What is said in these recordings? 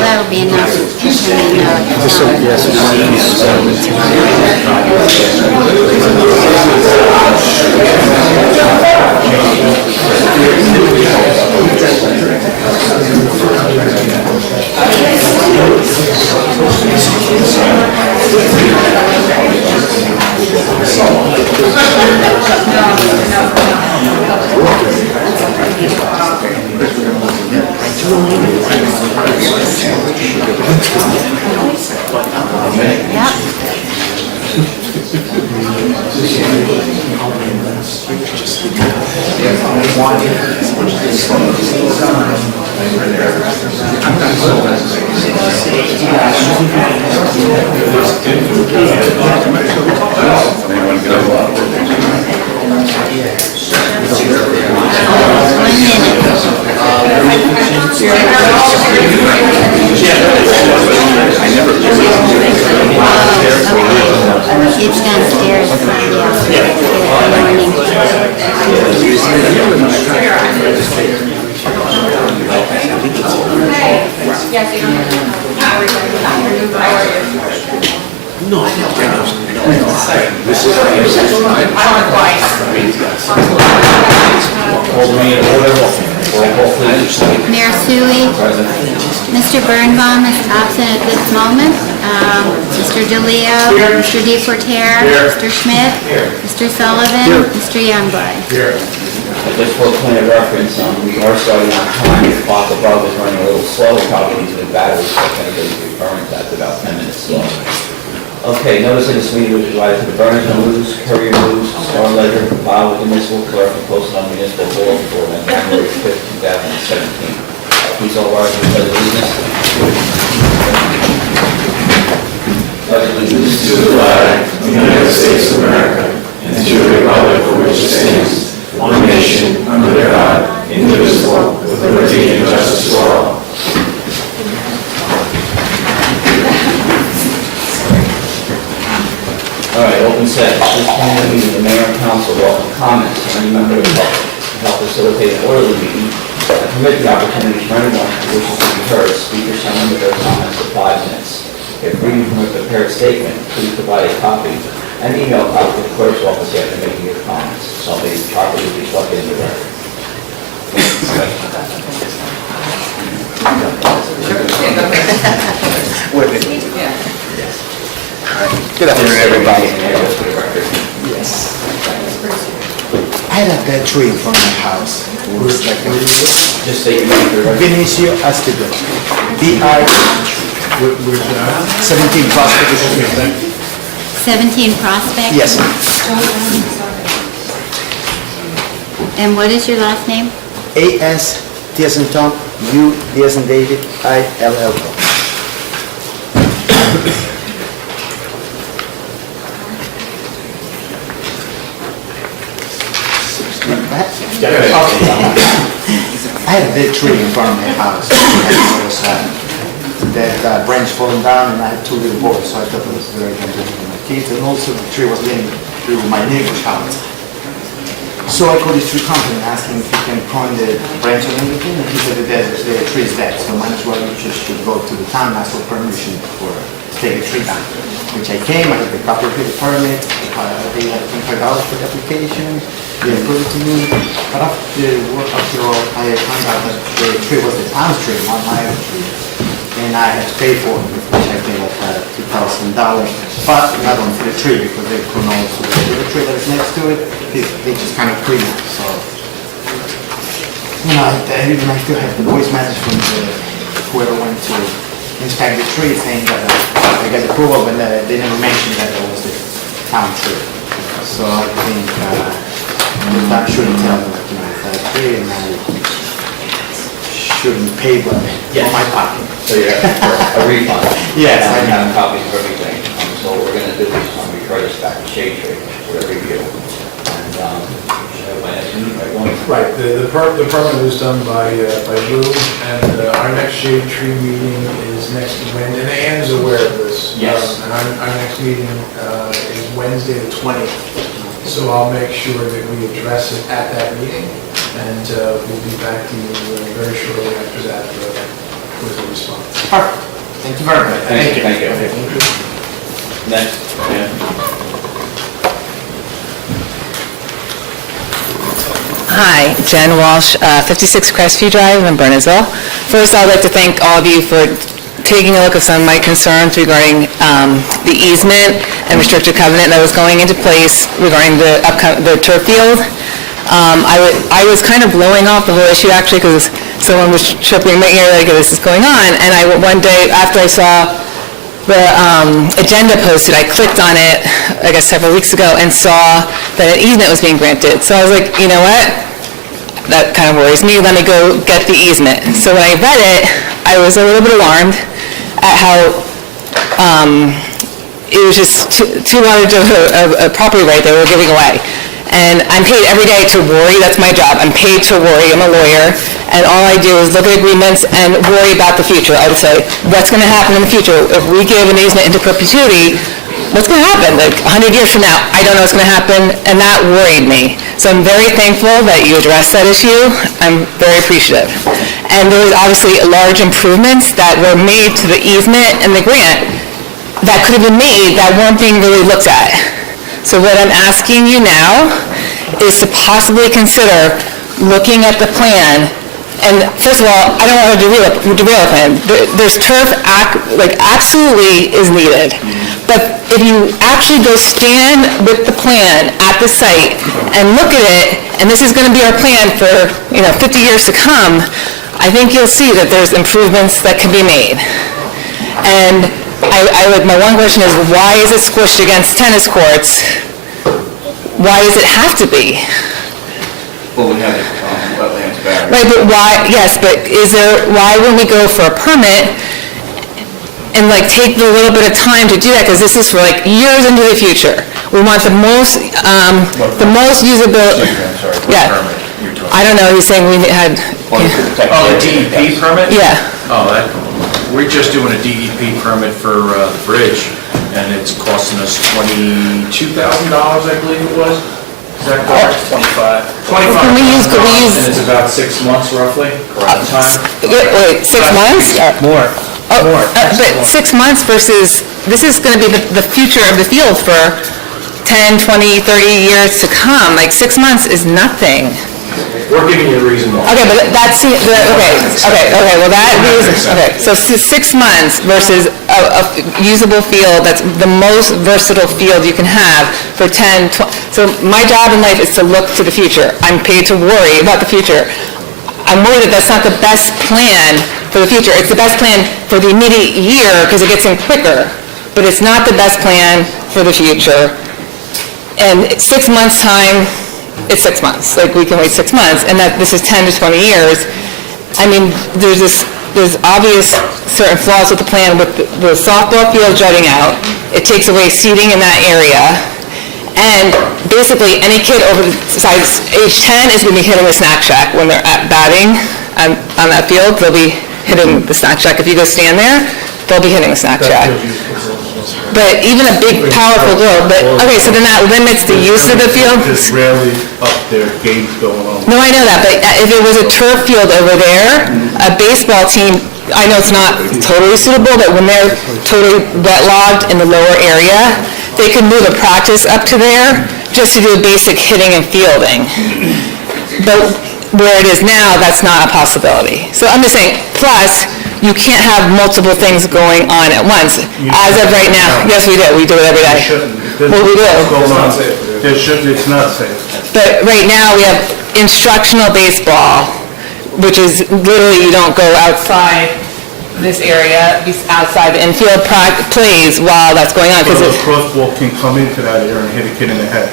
That'll be enough. It's downstairs. No, this is Mayor Sui, Mr. Birnbaum is absent at this moment. Mr. DeLeo, Mr. DePorter, Mr. Schmidt, Mr. Sullivan, Mr. Youngblood. Just for a point of reference, we are starting on time. The clock above is running a little slow, probably due to the battery, so everybody's referring to that about 10 minutes slow. Okay, notice of this meeting was provided to the Bernardsville News, Courier News, Star Ledger, filed with the municipal clerk, and posted on municipal bulletin board on January 5th, 2017. Please all rise for the pledge of allegiance. Pledge of allegiance to the flag of the United States of America and to the republic for which it stands, one nation, under God, indivisible, with liberty and justice for all. All right, open session. This point of the meeting, the mayor and council welcome comments from any member of the public to help facilitate an orderly meeting and permit the opportunity for anyone who wishes to be heard. Speakers shall limit their comments to 5 minutes. If reading from a prepared statement, please provide a copy and email copy to the clerk's office after making your comments. So they properly reflected in the record. Good afternoon, everybody. Yes. I had a dead tree in front of my house. It was like Just state your name for the record. Vinicio Astido. B.I. 17 Prospect. 17 Prospect? Yes. And what is your last name? A.S. T as in Tom, U, D as in David, I-L-L. I had a dead tree in front of my house. There was that branch falling down, and I had 2 little boys, so I thought it was very dangerous for my kids. And also the tree was getting through my neighbor's house. So I called this tree company asking if he can prune the branch and everything, and he said that the tree is dead, so might as well you just should go to the town, ask for permission for take a tree down. Which I came, I got the copy of the permit, they had $25 for the application, they approved it to me. But after all, I found out that the tree was the town's tree, not my own tree. And I had to pay for it, which I paid like $2,000. But not only for the tree, because they couldn't also, the tree that is next to it, they just kind of clean it, so. You know, I still have the voice message from whoever went to inspect the tree saying that I got approval, but they never mentioned that it was the town tree. So I think the town shouldn't tell me that, it's that tree, and I shouldn't pay for my pocket. So you're asking for a refund? Yes, I I have know. copies of everything. So what we're gonna do is refer this back to Shade Tree for a review. And, Right, the permit was done by Lou, and our next shade tree meeting is next Wednesday, and Anne's aware of this. Yes. And our next meeting is Wednesday the 20th, so I'll make sure that we address it at that meeting, and we'll be back to you very shortly after that with a response. Perfect. Thank you very much. Thank you. Next. Hi, Jen Walsh, 56 Crestview Drive in Bernardsville. First, I'd like to thank all of you for taking a look at some of my concerns regarding the easement and restricted covenant that was going into place regarding the turf field. I was kind of blowing off the whole issue actually because someone was tripping my ear like this is going on, and one day after I saw the agenda posted, I clicked on it, I guess several weeks ago, and saw that an easement was being granted. So I was like, you know what? That kind of worries me. Let me go get the easement. So when I read it, I was a little bit alarmed at how it was just too large of a property right they were giving away. And I'm paid every day to worry. That's my job. I'm paid to worry. I'm a lawyer. And all I do is look at agreements and worry about the future. I would say, what's going to happen in the future? If we give an easement into perpetuity, what's going to happen? Like 100 years from now, I don't know what's going to happen, and that worried me. So I'm very thankful that you addressed that issue. I'm very appreciative. And there was obviously large improvements that were made to the easement and the grant that could have been made that weren't being really looked at. So what I'm asking you now is to possibly consider looking at the plan. And first of all, I don't want to derail a plan. There's turf, absolutely is needed. But if you actually go stand with the plan at the site and look at it, and this is going to be our plan for 50 years to come, I think you'll see that there's improvements that can be made. And my one question is, why is it squished against tennis courts? Why does it have to be? Well, we have wetlands barrier. Right, but why, yes, but why wouldn't we go for a permit and take a little bit of time to do that, because this is for years into the future. We want the most usable. I'm sorry, what Yeah. permit you're talking? I don't know, he's saying we had, Oh, the DEP permit? yeah. Oh, we're just doing a DEP permit for the bridge, and it's costing us $22,000, I believe it was. Is that correct? 25. Can we use- And it's about 6 months roughly, correct time? Wait, 6 months? More. But 6 months versus, this is going to be the future of the field for 10, 20, 30 years to come. 6 months is nothing. We're giving you the reason why. Okay, but that's, well that reason, okay, so 6 months versus a usable field that's the most versatile field you can have for 10, 20, so my job in life is to look to the future. I'm paid to worry about the future. I'm worried that that's not the best plan for the future. It's the best plan for the immediate year because it gets in quicker, but it's not the best plan for the future. And 6 months' time, it's 6 months. We can wait 6 months, and that this is 10 to 20 years. I mean, there's obvious certain flaws with the plan with the softball field jutting out. It takes away seating in that area. And basically, any kid over the size age 10 is going to be hitting the snack shack when they're at batting on that field. They'll be hitting the snack shack. If you go stand there, they'll be hitting the snack shack. But even a big, powerful blow, but, okay, so then that limits the use of the field? There's rarely up there games going on. No, I know that, but if it was a turf field over there, a baseball team, I know it's not totally suitable, but when they're totally wet-logged in the lower area, they could move a practice up to there just to do basic hitting and fielding. But where it is now, that's not a possibility. So I'm just saying, plus, you can't have multiple things going on at once. As of right now, yes, we do it every day. Well, we do. It's not safe. But right now, we have instructional baseball, which is literally you don't go outside this area, outside the infield plays while that's going on. But Because a crossball can come into that area and hit a kid in the head.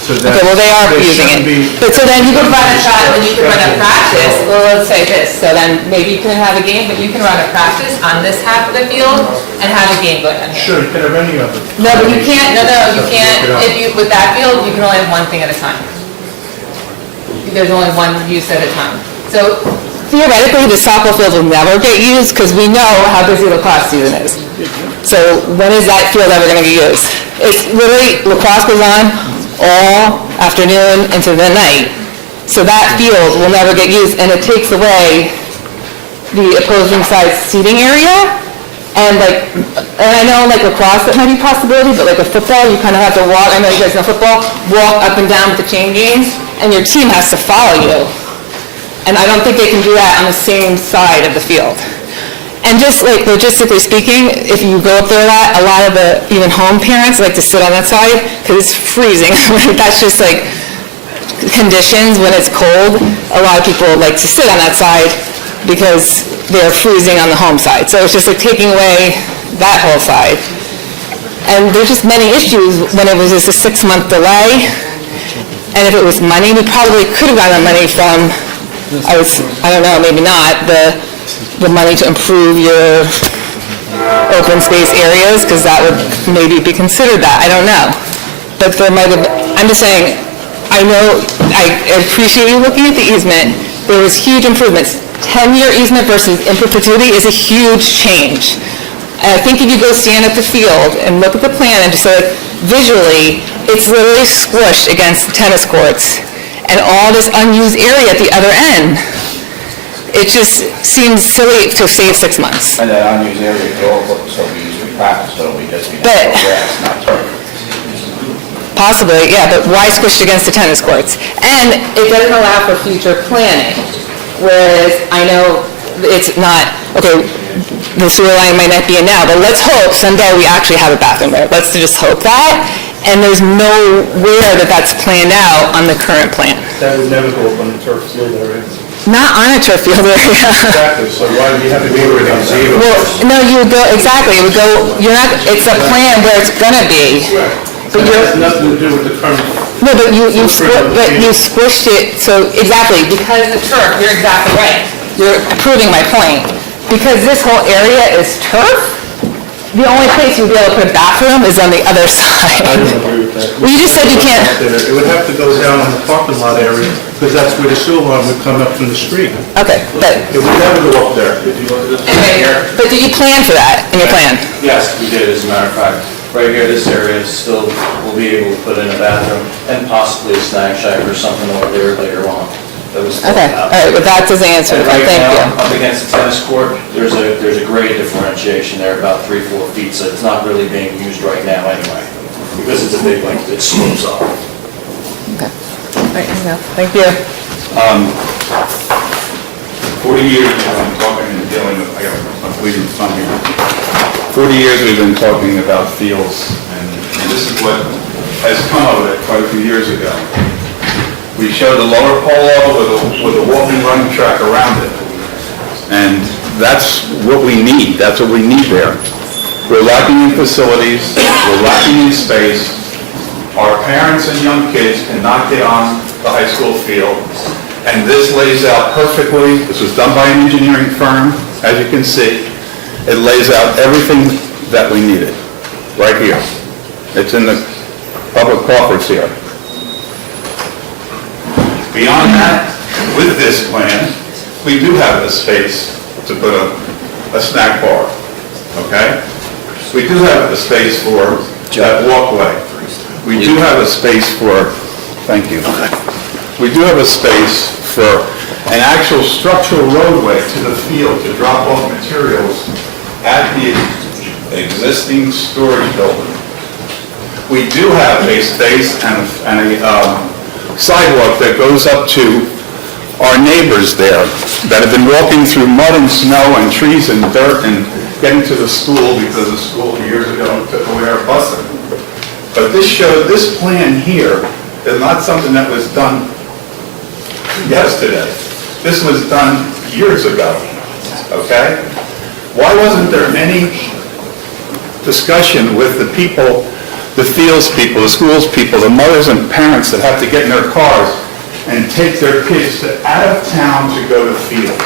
So that okay, well, they are using shouldn't it. be- But so then you could run a shot, and you could run a practice, well, let's say this, so then maybe you can have a game, but you can run a practice on this half of the field and have a game going on here. Sure, you can have any of it. No, but you can't, you can't, if you, with that field, you can only have one thing at a time. There's only one use at a time. So theoretically, the soccer field will never get used, because we know how busy lacrosse season is. So when is that field ever gonna get used? It's literally, lacrosse goes on all afternoon into the night. So that field will never get used, and it takes away the opposing side's seating area. And I know like lacrosse, that might be a possibility, but like a football, you kind of have to walk, I know you guys know football, walk up and down with the chain gangs, and your team has to follow you. And I don't think they can do that on the same side of the field. And just like logistically speaking, if you go up there a lot of the even home parents like to sit on that side because it's freezing. That's just like conditions when it's cold. A lot of people like to sit on that side because they're freezing on the home side. So it's just like taking away that whole side. And there's just many issues when it was just a 6-month delay. And if it was money, we probably could have gotten that money from, I don't know, maybe not, the money to improve your open space areas, because that would maybe be considered that, I don't know. But there might have, I'm just saying, I know, I appreciate you looking at the easement, there was huge improvements. 10-year easement versus in perpetuity is a huge change. And I think if you go stand at the field and look at the plan and just say, visually, it's literally squished against the tennis courts and all this unused area at the other end. It just seems silly to save 6 months. And that unused area could also be used for practice, so we just be But- grass, not turf. Possibly, yeah, but why squished against the tennis courts? And it doesn't allow for future planning, whereas I know it's not, okay, the sewer line might not be in now, but let's hope someday we actually have a bathroom there. Let's just hope that, and there's nowhere that that's planned out on the current plan. That would never go up on the turf field area. Not on a turf field area. Exactly, so why do you have to be where it's zero? Well, no, you would go, exactly, it would go, you're not, it's a plan where it's gonna be. But It you're, has nothing to do with the current. no, but you squished it, so, exactly, because the turf, you're exactly right. You're proving my point. Because this whole area is turf, the only place you'd be able to put a bathroom is on the other I side. don't agree with that. Well, you just said you can't. It would have to go down on the parking lot area, because that's where the sewer line would come up from the street. Okay, but, It would never go up there. If you look at this right here. but did you plan for that in your plan? Yes, we did, as a matter of fact. Right here, this area still, will be able to put in a bathroom and possibly a snack shack or something over there later on. That was thought Okay, about. all right, but that doesn't answer And it, right thank now, you. up against the tennis court, there's a grade differentiation there, about 3-4 feet, so it's not really being used right now anyway, because it's a big, like, it slopes off. Okay, all right, here you go. Thank you. 40 years we've been talking and dealing with, I got a bleeding thumb here. 40 years we've been talking about fields, and this is what has come of it quite a few years ago. We showed the lower pole with a walking running track around it. And that's what we need, that's what we need there. We're lacking in facilities, we're lacking in space. Our parents and young kids cannot get on the high school field. And this lays out perfectly, this was done by an engineering firm, as you can see. It lays out everything that we needed, right here. It's in the public coffers here. Beyond that, with this plan, we do have the space to put a snack bar, okay? We do have a space for that walkway. We do have a space for, thank you. We do have a space for an actual structural roadway to the field to drop off materials at the existing storage building. We do have a space and a sidewalk that goes up to our neighbors there that have been walking through mud and snow and trees and dirt and getting to the school because the school years ago took away our busing. But this plan here is not something that was done yesterday. This was done years ago, okay? Why wasn't there any discussion with the people, the fields people, the schools people, the mothers and parents that have to get in their cars and take their kids to out of town to go to fields?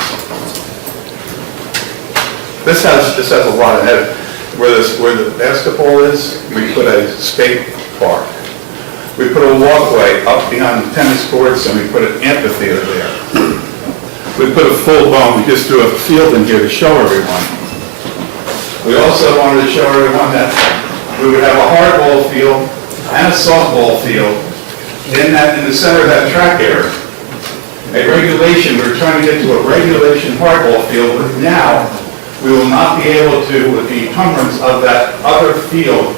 This has a lot of it. Where the basketball is, we put a skate park. We put a walkway up behind the tennis courts, and we put an amphitheater there. We put a full blown, we just threw a field in here to show everyone. We also wanted to show everyone that we would have a hardball field and a softball field in the center of that track area. A regulation, we were trying to get to a regulation hardball field, but now we will not be able to, with the encumbrance of that other field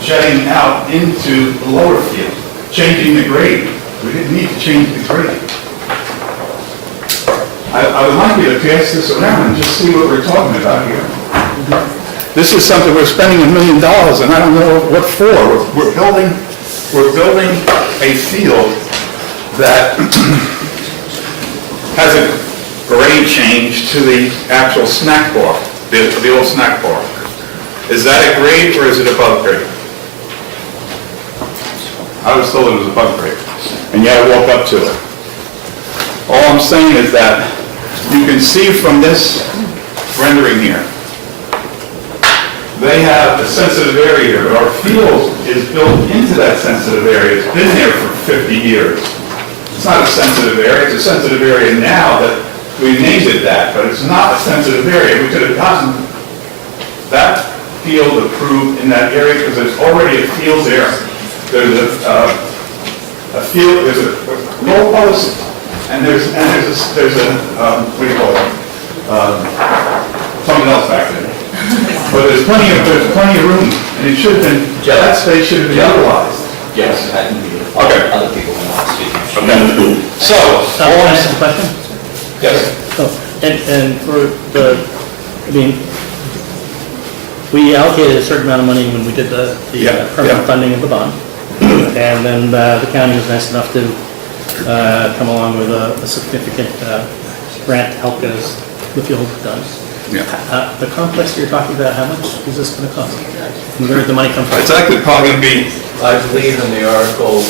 jetting out into the lower field, changing the grade. We didn't need to change the grade. I would like you to pass this around and just see what we're talking about here. This is something, we're spending $1 million, and I don't know what for. We're building a field that has a grade change to the actual snack bar, the old snack bar. Is that a grade or is it above grade? I was told it was above grade, and yet I walk up to it. All I'm saying is that you can see from this rendering here, they have a sensitive area here, but our field is built into that sensitive area. It's been there for 50 years. It's not a sensitive area, it's a sensitive area now that we named it that, but it's not a sensitive area. We could have gotten that field approved in that area because there's already a field there. There's a field, there's a goal post, and there's a what do you call it? Something else back there. But there's plenty of room, and it should have been, that space should have been utilized. Yes. Okay. Other people will not speak. Okay. So, Can I ask a question? yes. Oh, and for the, I mean, we allocated a certain amount of money when we did the permanent funding of the bond. And then the county was nice enough to come along with a significant grant to help get us the field done. Yeah. The complex you're talking about, how much is this going to cost? Where did the money come from? It's actually probably going to be, I believe in the article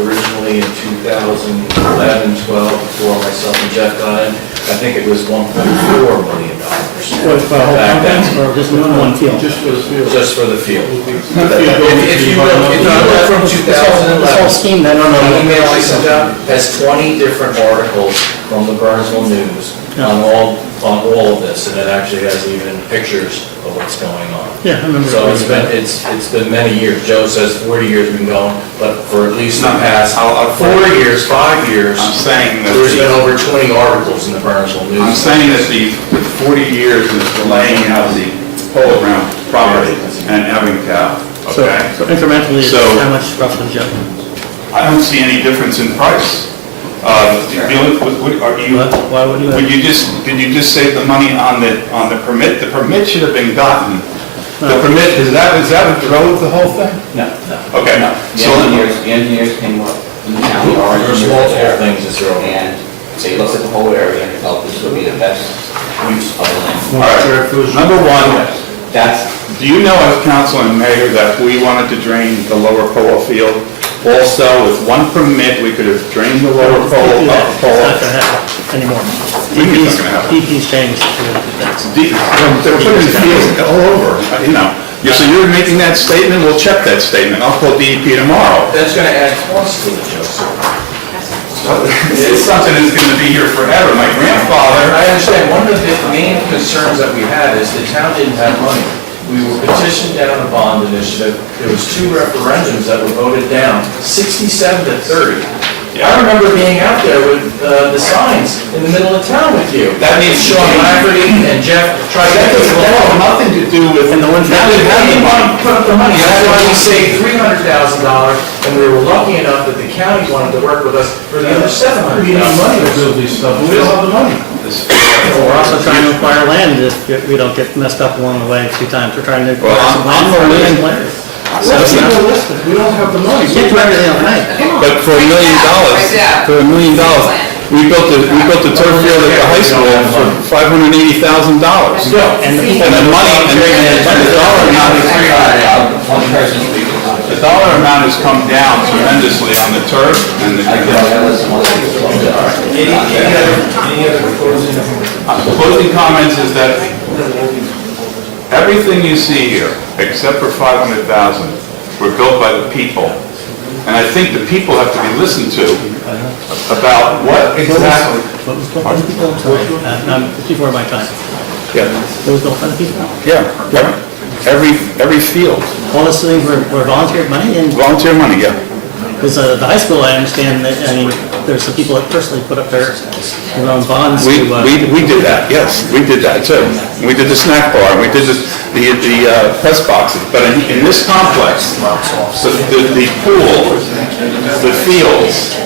originally in 2011, 12, before myself and Jeff got in, I think it was $1.4 million. For the whole complex or just one field? Just for the field. Just for the field. If you look from 2011, This whole scheme that, the email I sent out has 20 different articles from the Bernardsville News on all of this, and it actually has even pictures of what's going on. Yeah, I remember. So it's been many years. Joe says 40 years we've been going, but for at least the past 4 years, 5 years, I'm saying that there's been over 20 articles in the Bernardsville News. I'm saying that the 40 years is delaying out the polo ground property and having cow, okay? So incrementally, So- how much roughly, Joe? I don't see any difference in price. Are you, Why would you? did you just save the money on the permit? The permit should have been gotten. The permit, is that what drove the whole thing? No. Okay. The engineers came up, the county, our There's engineers multiple there, things that throw in. and they looked at the whole area and felt this would be the best use of the land. All right. Number one, That's, do you know as council and mayor that we wanted to drain the lower polo field? Also, with one permit, we could have drained the lower polo, It's not polo. going to happen anymore. What do you mean it's not gonna happen? DP's changed. They're putting fields all over, you know. So you're making that statement, we'll check that statement. I'll call DEP tomorrow. That's going to add cost to the Joseph. It's something that's going to be here forever. My grandfather, I understand, one of the main concerns that we had is the town didn't have money We were petitioned down a bond initiative. There was 2 referendums that were voted down, 67 to 30. I remember being out there with the signs in the middle of town with you. That needs to Sean change. Lafferty and Jeff tried to do That has nothing to do with, And the ones Now they didn't want to put up the money. That's why we saved $300,000, and we were lucky enough that the county wanted to work with us for the other $700,000. We need money to build these stuff, we don't have the money. We're also trying to acquire land if we don't get messed up along the way a few times. We're trying to Well, acquire some land for I'm land players. Let's be realistic, we don't have the money. You can't do everything overnight. but for $1 million, we built the turf field at the high school for $580,000. And the people. And the money, and the dollar amount is, One person speaking. the dollar amount has come down tremendously on the turf and the. Closing comments is that everything you see here, except for 500,000, were built by the people. And I think the people have to be listened to about what exactly. Before my time. Yeah, It was built by the people. yeah, every field, All those things were volunteer money, and volunteer money, yeah. because the high school, I understand that, I mean, there's some people that personally put up their own bonds to. We did that, yes, we did that too. We did the snack bar, and we did the press boxes, but in this complex, the pool, the fields,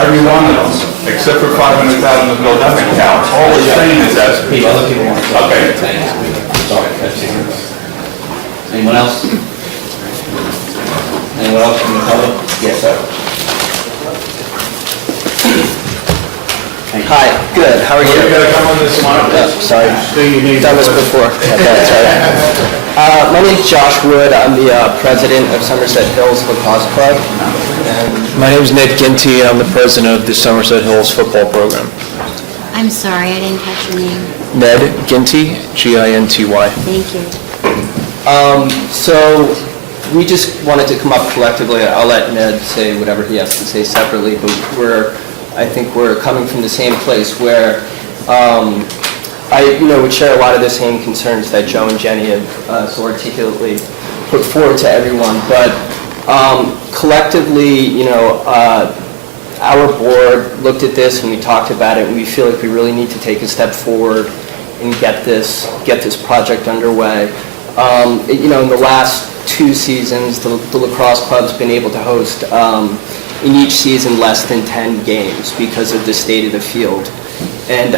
every one of them, except for 500,000 of built up accounts, all we're saying is that people. Okay. Sorry, anyone else? Anyone else from the public? Yes, sir. Hi, good, how are you? You gotta come on this one. Sorry, done this before. Okay, sorry. My name's Josh Wood, I'm the president of Somerset Hills Lacrosse Club. And my name's Ned Ginty, I'm the president of the Somerset Hills football program. I'm sorry, I didn't catch your name. Ned Ginty, Ginty. Thank you. So, we just wanted to come up collectively, I'll let Ned say whatever he has to say separately, but I think we're coming from the same place where I would share a lot of the same concerns that Joe and Jenny have so articulately put forward to everyone, but collectively, our board looked at this and we talked about it, and we feel like we really need to take a step forward and get this project underway. In the last 2 seasons, the lacrosse club's been able to host in each season less than 10 games because of the state of the field. And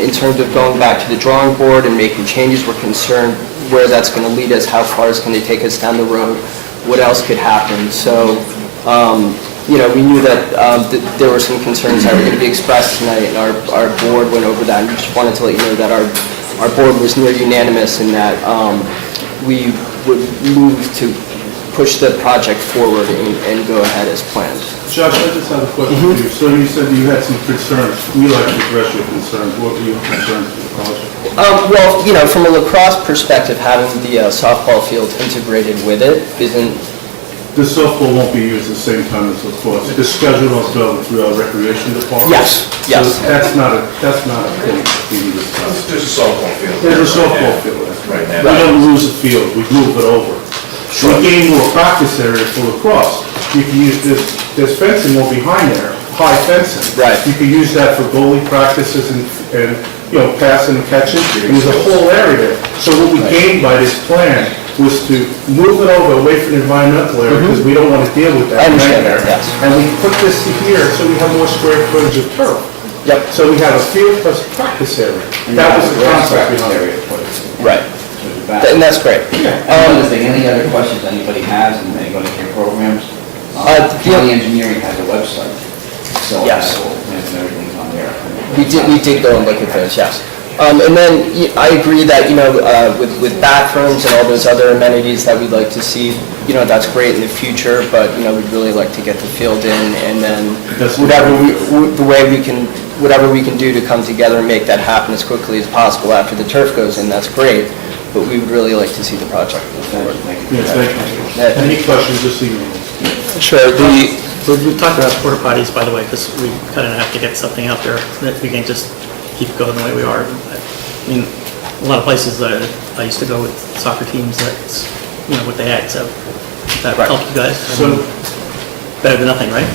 in terms of going back to the drawing board and making changes, we're concerned where that's going to lead us, how far it's going to take us down the road, what else could happen. So, we knew that there were some concerns that were going to be expressed tonight, and our board went over that, and we just wanted to let you know that our board was near unanimous in that we would move to push the project forward and go ahead as planned. Josh, I just have a question for you. So you said you had some concerns. We like to address your concerns. What were your concerns with the project? Well, from a lacrosse perspective, having the softball field integrated with it isn't... The softball won't be used at the same time as lacrosse. It's scheduled on the recreation department? Yes, yes. So that's not a thing being discussed. There's a softball field. There's a softball field. Right now. We don't lose the field, we move it over. We gain more practice area for lacrosse. You can use there's fencing all behind there, high fencing. Right. You can use that for goalie practices and passing and catching. And there's a whole area there. So what we gained by this plan was to move it over away from the environmental area because we don't want to deal with that. I understand that, nightmare. yes. And we put this here so we have more square footage of turf. Yep. So we have a field plus practice area. That was the concept behind it. Right. And that's great. Another thing, any other questions anybody has, and anybody in your programs? County Engineering has a website, so Yes. everything's on there. We did go and look at those, yes. And then I agree that, with bathrooms and all those other amenities that we'd like to see, that's great in the future, but, we'd really like to get the field in, and then whatever we can do to come together and make that happen as quickly as possible after the turf goes in, that's great, but we would really like to see the project move forward. Yes, thank you. Any questions, just email me. Sure, We talked about porta potties, by the way, because we kind of have to get something out there that we can't just keep going the way we are. I mean, a lot of places that I used to go with soccer teams, that's, you know, what they had, so that helped you guys. So- Better than nothing, right?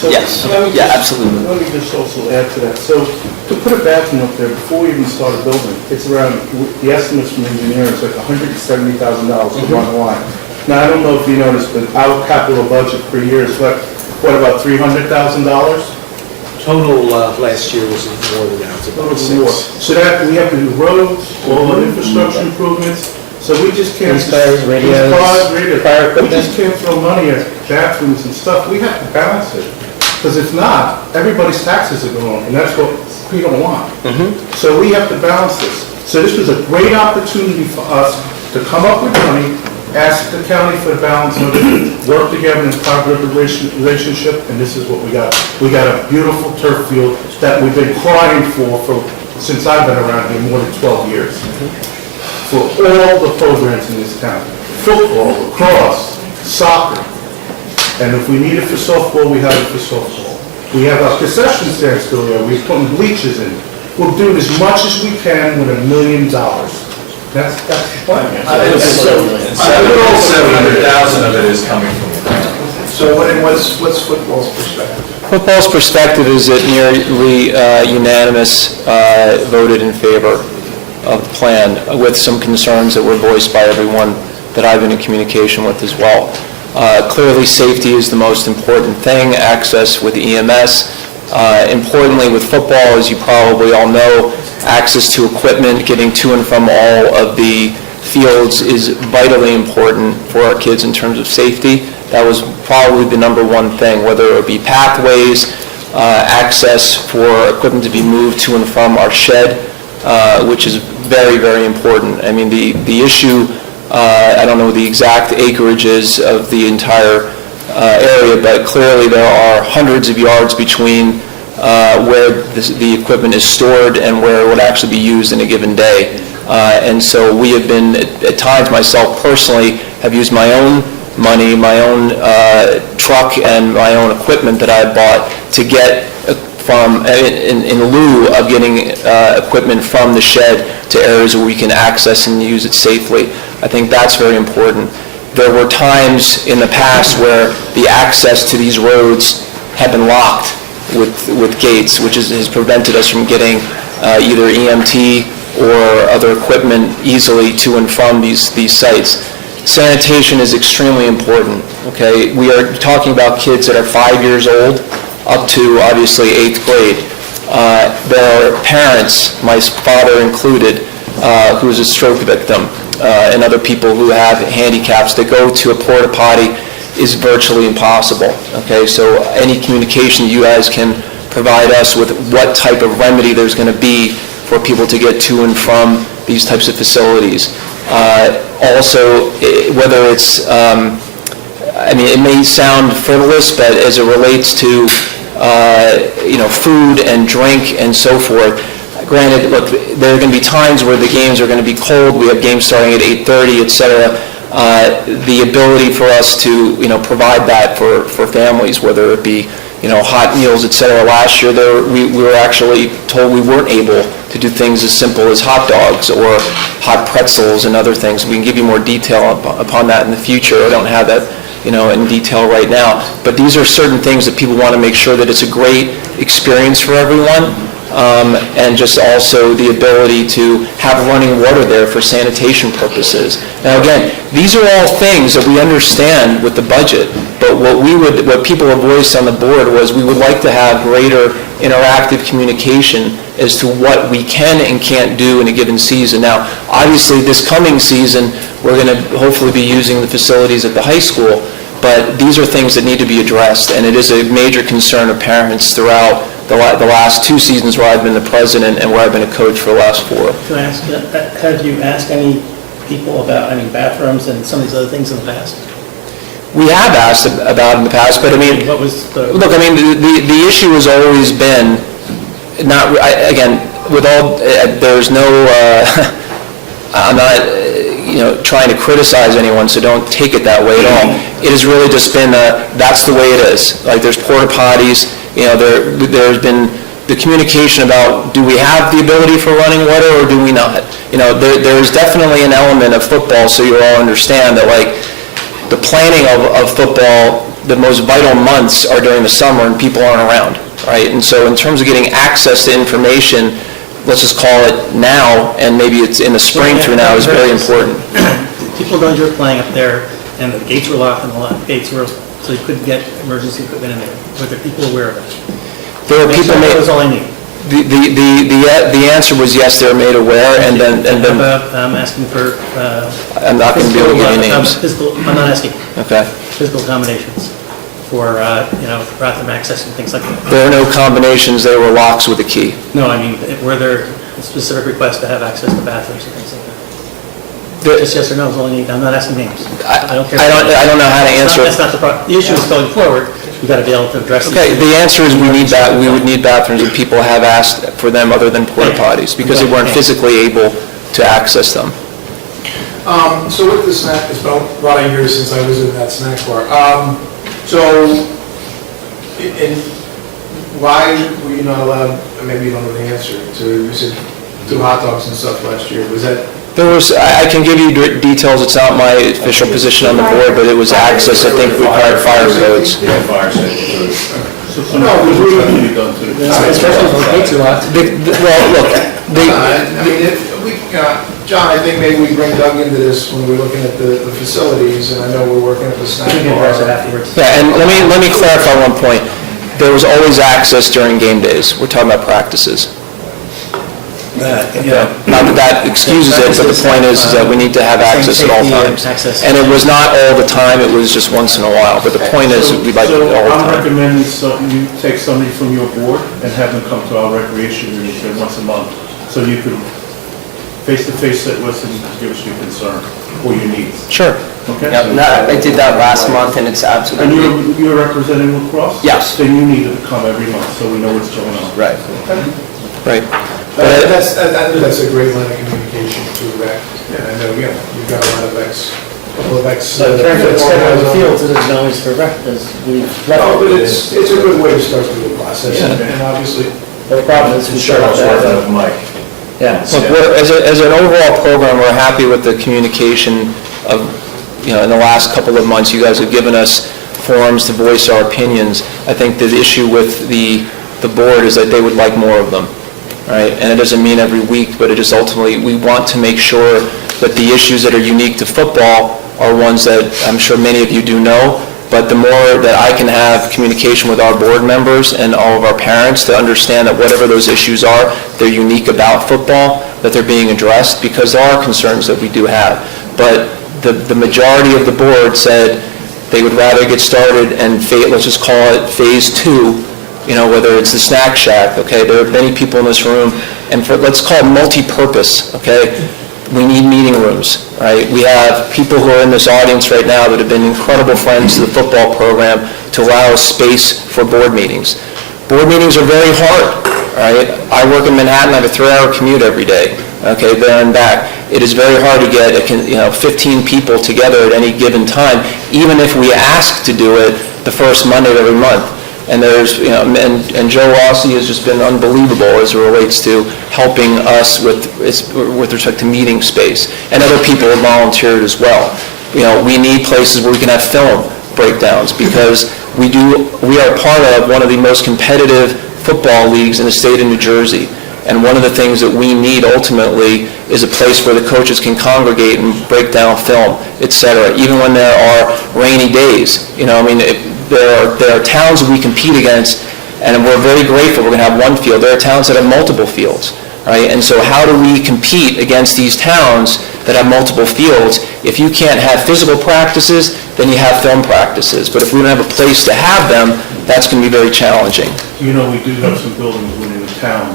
So Yes. let me Yeah, just- absolutely. Let me just also add to that. So to put a bathroom up there before we even start a building, it's around, the estimates from engineers, like $170,000 to run a line. Now, I don't know if you noticed, but our capital budget per year is what, about $300,000? Total last year was more than that, it's A about little more. six. So that, we have to do roads, all the infrastructure improvements, so we just can't. Inspires, radios, Fire equipment. We just can't throw money at bathrooms and stuff, we have to balance it. Because if not, everybody's taxes are going, and that's what we don't want. So we have to balance this. So this was a great opportunity for us to come up with money, ask the county for the balance of it, work together in a collaborative relationship, and this is what we got. We got a beautiful turf field that we've been crying for since I've been around here, more than 12 years. For all the programs in this town, football, lacrosse, soccer. And if we need it for softball, we have it for softball. We have our concession stand still there, we're putting bleachers in. We'll do as much as we can with $1 million. That's the plan. $700,000 of it is coming from the grant. So what's football's perspective? Football's perspective is that nearly unanimous voted in favor of the plan, with some concerns that were voiced by everyone that I've been in communication with as well. Clearly, safety is the most important thing, access with EMS. Importantly, with football, as you probably all know, access to equipment, getting to and from all of the fields is vitally important for our kids in terms of safety. That was probably the number one thing, whether it be pathways, access for equipment to be moved to and from our shed, which is very, very important. I mean, the issue, I don't know the exact acreages of the entire area, but clearly there are hundreds of yards between where the equipment is stored and where it would actually be used in a given day. And so we have been, at times, myself personally, have used my own money, my own truck and my own equipment that I bought to get from, in lieu of getting equipment from the shed to areas where we can access and use it safely. I think that's very important. There were times in the past where the access to these roads had been locked with gates, which has prevented us from getting either EMT or other equipment easily to and from these sites. Sanitation is extremely important, okay? We are talking about kids that are 5 years old up to, obviously, 8th grade. There are parents, my father included, who is a stroke victim, and other people who have handicaps, that go to a porta potty is virtually impossible, okay? So any communication you guys can provide us with what type of remedy there's going to be for people to get to and from these types of facilities. Also, whether it's, I mean, it may sound frivolous, but as it relates to, food and drink and so forth, granted, look, there are going to be times where the games are going to be cold, we have games starting at 8:30, et cetera. The ability for us to, provide that for families, whether it be, hot meals, et cetera. Last year, we were actually told we weren't able to do things as simple as hot dogs or hot pretzels and other things. We can give you more detail upon that in the future. I don't have that, in detail right now. But these are certain things that people want to make sure that it's a great experience for everyone. And just also the ability to have running water there for sanitation purposes. Now again, these are all things that we understand with the budget, but what people have voiced on the board was we would like to have greater interactive communication as to what we can and can't do in a given season. Now, obviously this coming season, we're going to hopefully be using the facilities at the high school, but these are things that need to be addressed, and it is a major concern of parents throughout the last 2 seasons where I've been the president and where I've been a coach for the last 4. Can I ask, have you asked any people about, bathrooms and some of these other things in the past? We have asked about in the past, but I mean, What was the... look, I mean, the issue has always been, there's no, I'm not, trying to criticize anyone, so don't take it that way at all. It has really just been, that's the way it is. Like, there's porta potties, there's been the communication about, do we have the ability for running water or do we not? You know, there's definitely an element of football, so you all understand that, like, the planning of football, the most vital months are during the summer and people aren't around, right? And so in terms of getting access to information, let's just call it now, and maybe it's in the spring through now, is very important. People don't enjoy playing up there, and the gates were locked, and the gates were, so you couldn't get emergency equipment in there. Were there people aware of it? There were people That made, was all I need. the answer was yes, they were made aware, and then, How about, I'm asking for, I'm not going to be able to give you names. I'm not asking, Okay. physical accommodations for, bathroom access and things like that. There were no combinations, they were locks with a key. No, I mean, were there specific requests to have access to bathrooms and things like that? Just yes or no is all I need. I'm not asking names. I don't care. I don't know how to answer. That's not the problem. The issue is going forward, we've got to be able to address these. Okay, the answer is we would need bathrooms, and people have asked for them other than porta potties, because they weren't physically able to access them. So with the snack, it's been a lot of years since I was in that snack bar. Why were you not allowed, maybe you don't know the answer, you said 2 hot dogs and stuff last year, was that? There was, I can give you details, it's not my official position on the board, but it was access, I think, required fire codes. Yeah, fire safety. No, because we're going to be done to it. Especially if the gates are locked. Well, look, John, I think maybe we bring Doug into this when we're looking at the facilities, and I know we're working at the snack We can address it bar. afterwards. yeah, and let me clarify one point. There was always access during game days. We're talking about practices. Yeah. Not that that excuses it, but the point is that we need to have access at all times. And it was not all the time, it was just once in a while, but the point is, we'd like it all the So I'm time. recommending you take somebody from your board and have them come to our recreation meeting here once a month, so you could face-to-face sit with and give us your concern or your needs, Sure. okay? Yep, I did that last month, and it's And absolutely, you're representing lacrosse? Yes. Then you need to come every month, so we know what's going on. right, right. I think that's a great line of communication to rec, and I know, you've got a lot of couple of ex. So in terms of scheduling the fields, it isn't always for rec, as we've left. No, but it's a good way to start the process, and obviously, The problem is we Sure, start I was working out. with Mike. Yeah. Look, as an overall program, we're happy with the communication of, in the last couple of months, you guys have given us forums to voice our opinions. I think the issue with the board is that they would like more of them, right? And it doesn't mean every week, but it is ultimately, we want to make sure that the issues that are unique to football are ones that I'm sure many of you do know, but the more that I can have communication with our board members and all of our parents to understand that whatever those issues are, they're unique about football, that they're being addressed, because there are concerns that we do have. But the majority of the board said they would rather get started and, let's just call it Phase 2, whether it's the snack shack, okay? There are many people in this room, and let's call it multi-purpose, okay? We need meeting rooms, right? We have people who are in this audience right now that have been incredible friends to the football program to allow us space for board meetings. Board meetings are very hard, right? I work in Manhattan, I have a 3-hour commute every day, okay, there and back. It is very hard to get, 15 people together at any given time, even if we ask to do it the first Monday of every month. And there's, and Joe Rossi has just been unbelievable as it relates to helping us with respect to meeting space. And other people have volunteered as well. We need places where we can have film breakdowns, because we are part of one of the most competitive football leagues in the state of New Jersey. And one of the things that we need ultimately is a place where the coaches can congregate and break down film, et cetera, even when there are rainy days. There are towns that we compete against, and we're very grateful we're going to have one field. There are towns that have multiple fields, right? And so how do we compete against these towns that have multiple fields? If you can't have physical practices, then you have film practices. But if we don't have a place to have them, that's going to be very challenging. We do have some buildings within the town,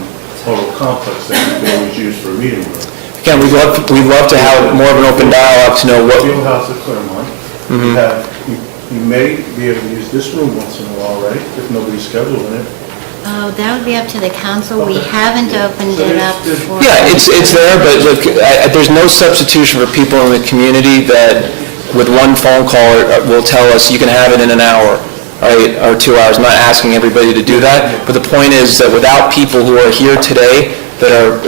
total complex, that we can always use for a meeting room. Again, we'd love to have more of an open dialogue to know what... Field house at Claremont. You may be able to use this room once in a while, right? If nobody's scheduled in it. Oh, that would be up to the council. We haven't opened it up for... Yeah, it's there, but look, there's no substitution for people in the community that with one phone call will tell us you can have it in an hour, all right, or 2 hours. I'm not asking everybody to do that, but the point is that without people who are here today that are,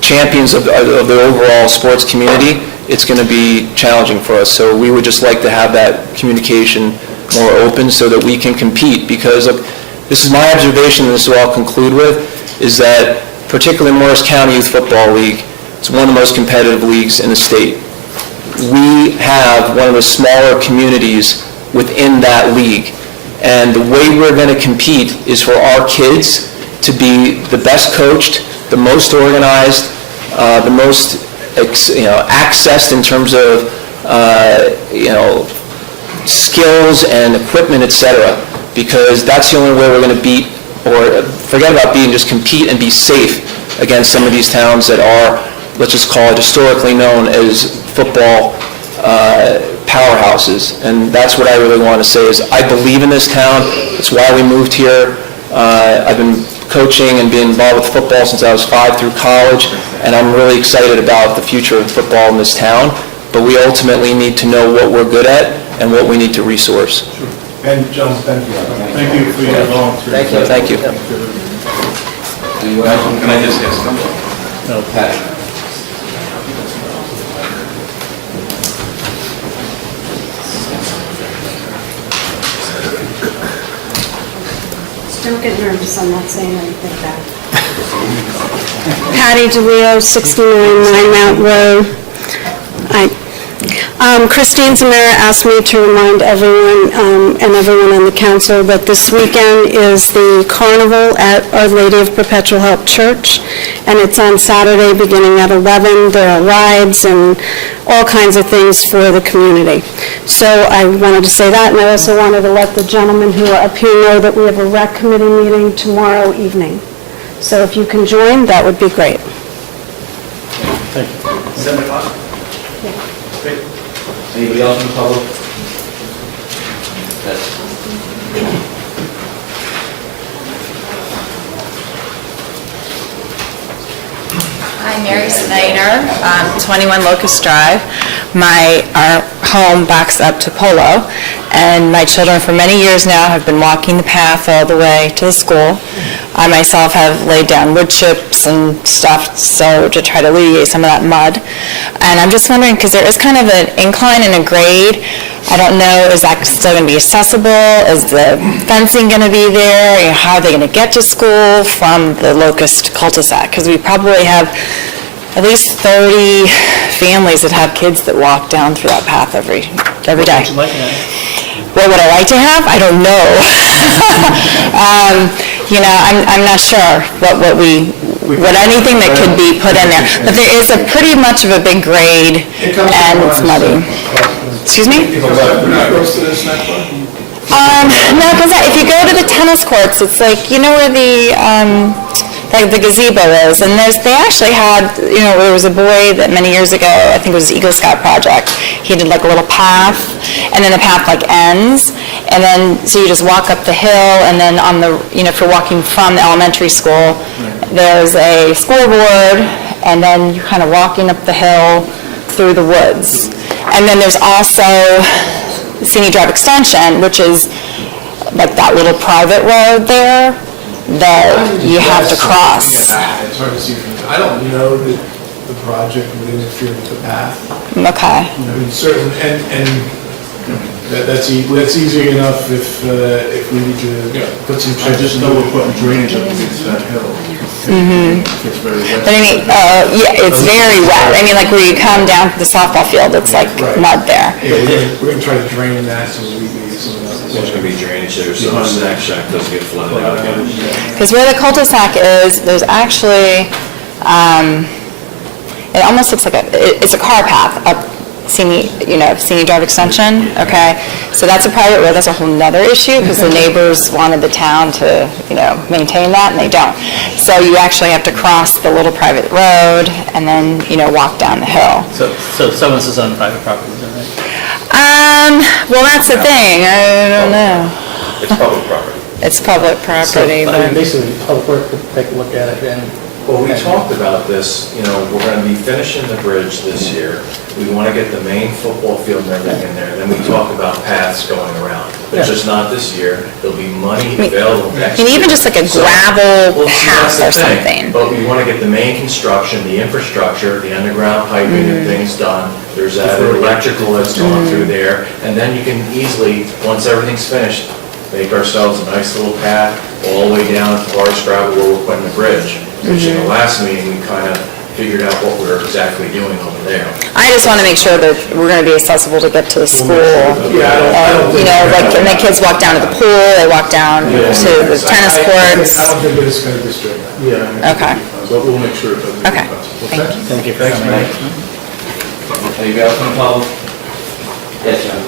champions of the overall sports community, it's going to be challenging for us. So we would just like to have that communication more open so that we can compete, because look, this is my observation, and this is what I'll conclude with, is that particularly Morris County Youth Football League, it's one of the most competitive leagues in the state. We have one of the smaller communities within that league, and the way we're going to compete is for our kids to be the best coached, the most organized, the most accessed in terms of skills and equipment, etc. Because that's the only way we're going to beat, or forget about beating, just compete and be safe against some of these towns that are, let's just call it, historically known as football powerhouses. And that's what I really want to say is I believe in this town. It's why we moved here. I've been coaching and being involved with football since I was 5 through college, and I'm really excited about the future of football in this town. But we ultimately need to know what we're good at and what we need to resource. And John, thank you. Thank you for your volunteer. Thank you. Can I just ask something? No. Pat? Don't get nervous, I'm not saying anything bad. Patty DeLeo, 69 Nine Mount Road. Christine Zamora asked me to remind everyone and everyone on the council that this weekend is the carnival at Our Lady of Perpetual Help Church, and it's on Saturday beginning at 11. There are rides and all kinds of things for the community. So I wanted to say that, and I also wanted to let the gentlemen who are up here know that we have a rec committee meeting tomorrow evening. So if you can join, that would be great. Thank you. 7 o'clock? Great. Anybody else in the public? Yes. Hi, Mary Snyder, 21 Locust Drive. Our home backs up to Polo, and my children for many years now have been walking the path all the way to the school. I myself have laid down wood chips and stuff so to try to alleviate some of that mud. And I'm just wondering, because there is kind of an incline and a grade, I don't know, is that still going to be accessible? Is the fencing going to be there? How are they going to get to school from the Locust cul-de-sac? Because we probably have at least 30 families that have kids that walk down through that path every day. Would you like to have? What would I like to have? I don't know. I'm not sure what anything that could be put in there. But there is a pretty much of a big grade, and it's muddy. Excuse me? No, because if you go to the tennis courts, it's like, you know where the gazebo is, and they actually had, there was a boy that many years ago, I think it was the Eagle Scout Project, he did like a little path, and then the path like ends, and then, so you just walk up the hill, and then on the, if you're walking from the elementary school, there's a scoreboard, and then you're kind of walking up the hill through the woods. And then there's also Scenic Drive Extension, which is like that little private road there that you have to cross. It's hard to see from, I don't know that the project would interfere with the path. Okay. I mean, certainly, and that's easy enough if we need to put some. I just know we're putting drainage up against that hill. It's very wet. But I mean, it's very wet. I mean, like where you come down to the softball field, it's like mud there. Yeah, we're going to try to drain that so we can get some of that. There's going to be drainage there, so the snack shack doesn't get flooded out again. Because where the cul-de-sac is, there's actually, it almost looks like it's a car path up Scenic Drive Extension, okay? So that's a private road, that's a whole nother issue, because the neighbors wanted the town to, maintain that, and they don't. So you actually have to cross the little private road, and then, walk down the hill. So someone's is on private property, is that right? Well, that's the thing, I don't know. It's public property. It's public property, So, but... basically, public work could take a look at it and Well, we talked about this, you know, we're gonna be finishing the bridge this year. We wanna get the main football field and everything in there, then we talk about paths going around. But just not this year, there'll be money available next year. And even just like a So- gravel Well, see, that's path the or thing. something. But we wanna get the main construction, the infrastructure, the underground piping and things done. There's that electrical that's going through there, and then you can easily, once everything's finished, make ourselves a nice little path all the way down to Bernardsville where we're putting the bridge. Which in the last meeting, we kind of figured out what we're exactly doing over there. I just want to make sure that we're going to be accessible to get to the school. I don't You know, like, and the kids walk down to the pool, they walk down to the tennis courts. I don't think it's going to disturb that. Yeah. Okay. But we'll make sure it doesn't. Okay. Thank you. Thank you for coming. Anybody else from the public? Yes, John.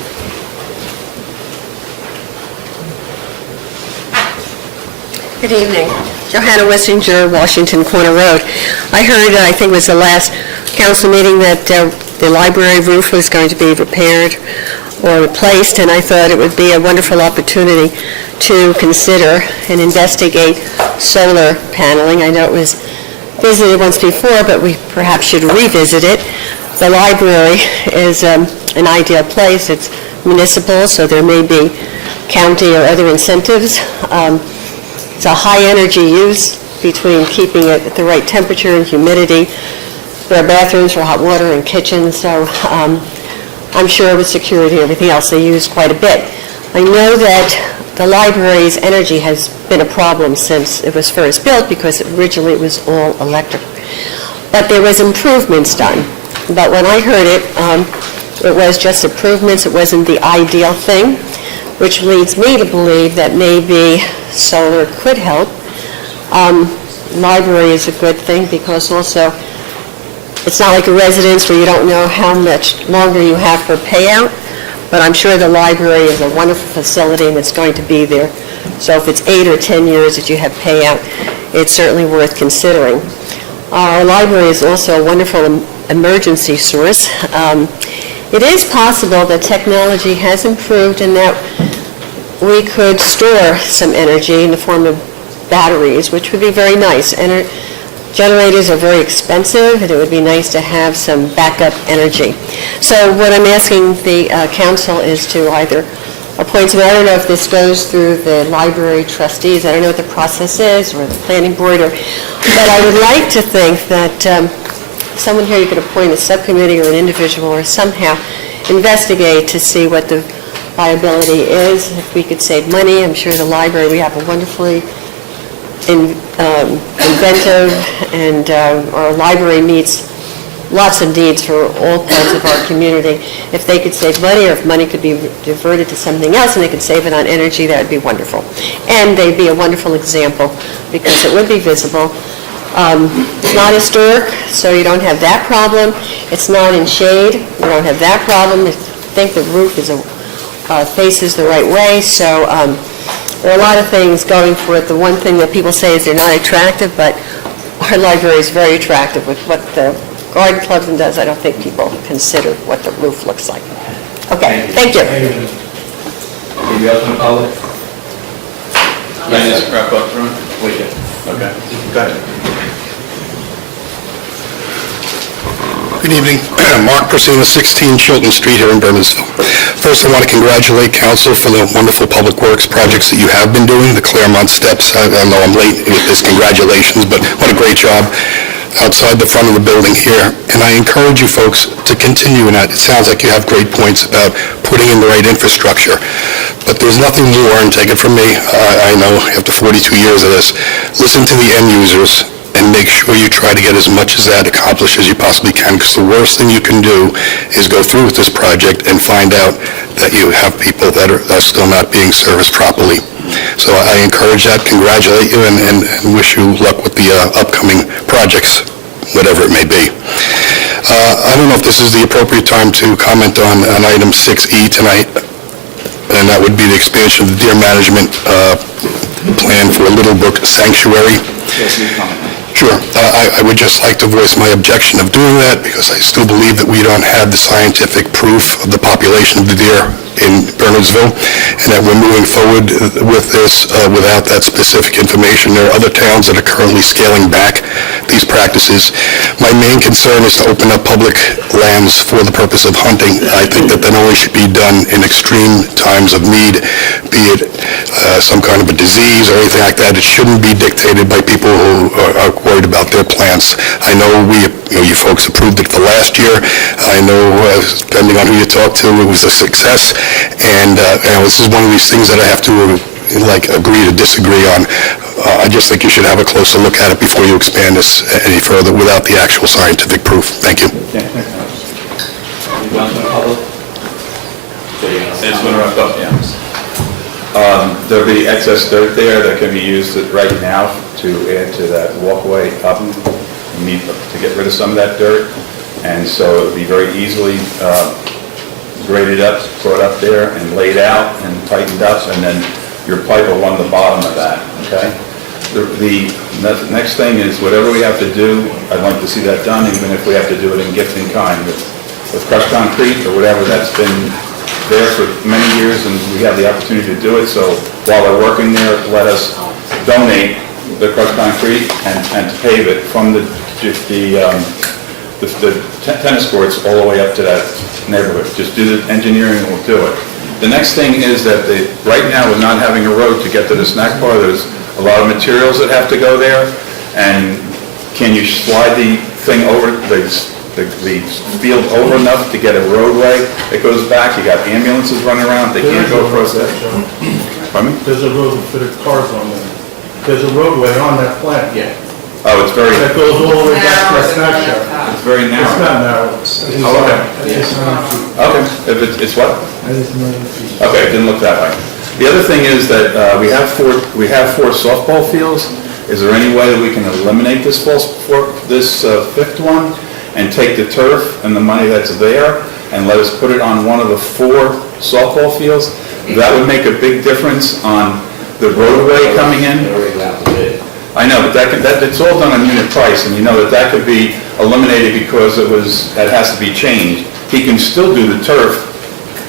Good evening. Johanna Wissinger, Washington Corner Road. I heard, I think it was the last council meeting, that the library roof was going to be repaired or replaced, and I thought it would be a wonderful opportunity to consider and investigate solar paneling. I know it was visited once before, but we perhaps should revisit it. The library is an ideal place. It's municipal, so there may be county or other incentives. It's a high-energy use between keeping it at the right temperature and humidity. There are bathrooms for hot water and kitchens, so I'm sure with security and everything else, they use quite a bit. I know that the library's energy has been a problem since it was first built because originally it was all electric. But there was improvements done. But when I heard it, it was just improvements. It wasn't the ideal thing, which leads me to believe that maybe solar could help. Library is a good thing because also it's not like a residence where you don't know how much longer you have for payout, but I'm sure the library is a wonderful facility and it's going to be there. So if it's 8 or 10 years that you have payout, it's certainly worth considering. Our library is also a wonderful emergency source. It is possible that technology has improved and that we could store some energy in the form of batteries, which would be very nice. Generators are very expensive, and it would be nice to have some backup energy. So what I'm asking the council is to either appoint some, I don't know if this goes through the library trustees, I don't know what the process is, or the planning board, but I would like to think that someone here, you could appoint a subcommittee or an individual or somehow investigate to see what the viability is. If we could save money, I'm sure the library, we have a wonderfully inventive, and our library meets lots of needs for all parts of our community. If they could save money, or if money could be diverted to something else and they could save it on energy, that would be wonderful. And they'd be a wonderful example because it would be visible. It's not historic, so you don't have that problem. It's not in shade, you don't have that problem. I think the roof is faces the right way, so there are a lot of things going for it. The one thing that people say is they're not attractive, but our library is very attractive with what the garden club does. I don't think people consider what the roof looks like. Okay, thank you. Anybody else from the public? Can I just wrap up, Ron? We do. Okay, go ahead. Good evening. Mark Persina, 16 Chilton Street here in Bernardsville. First, I want to congratulate council for the wonderful public works projects that you have been doing, the Claremont steps. I know I'm late with this, congratulations, but what a great job outside the front of the building here. And I encourage you folks to continue in that. It sounds like you have great points about putting in the right infrastructure. But there's nothing more, and take it from me, I know after 42 years of this, listen to the end users and make sure you try to get as much as that accomplished as you possibly can, because the worst thing you can do is go through with this project and find out that you have people that are still not being serviced properly. So I encourage that, congratulate you, and wish you luck with the upcoming projects, whatever it may be. I don't know if this is the appropriate time to comment on item 6E tonight, and that would be the expansion of the deer management plan for Little Brook Sanctuary. Yes, you comment. Sure. I would just like to voice my objection of doing that because I still believe that we don't have the scientific proof of the population of the deer in Bernardsville, and that we're moving forward with this without that specific information. There are other towns that are currently scaling back these practices. My main concern is to open up public lands for the purpose of hunting. I think that only should be done in extreme times of need, be it some kind of a disease or anything like that. It shouldn't be dictated by people who are worried about their plants. I know you folks approved it for last year. I know, depending on who you talk to, it was a success. And this is one of these things that I have to agree to disagree on. I just think you should have a closer look at it before you expand this any further without the actual scientific proof. Thank you. It's going to wrap up, yeah. There'll be excess dirt there that can be used right now to add to that walkway up. You need to get rid of some of that dirt, and so it'll be very easily graded up, brought up there, and laid out and tightened up, and then your pipe will run the bottom of that, okay? The next thing is whatever we have to do, I'd like to see that done, even if we have to do it in gift in kind with crushed concrete or whatever. That's been there for many years, and we have the opportunity to do it. So while they're working there, let us donate the crushed concrete and to pave it from the tennis courts all the way up to that neighborhood. Just do the engineering and we'll do it. The next thing is that right now, with not having a road to get to the snack bar, there's a lot of materials that have to go there. And can you slide the thing over, the field over enough to get a roadway that goes back? You got ambulances running around, they can't go across that. Pardon me? There's a road for the cars on there. There's a roadway on that plant. Yeah. Oh, it's very... That goes all the way back to the snack shop. It's very narrow. It's not narrow. Oh, okay. It's 9 feet. Okay, if it's what? It's 9 feet. Okay, it didn't look that way. The other thing is that we have four softball fields. Is there any way that we can eliminate this fifth one and take the turf and the money that's there and let us put it on one of the 4 softball fields? That would make a big difference on the roadway coming in. I know, but it's all done on unit price, and you know that could be eliminated because that has to be changed. He can still do the turf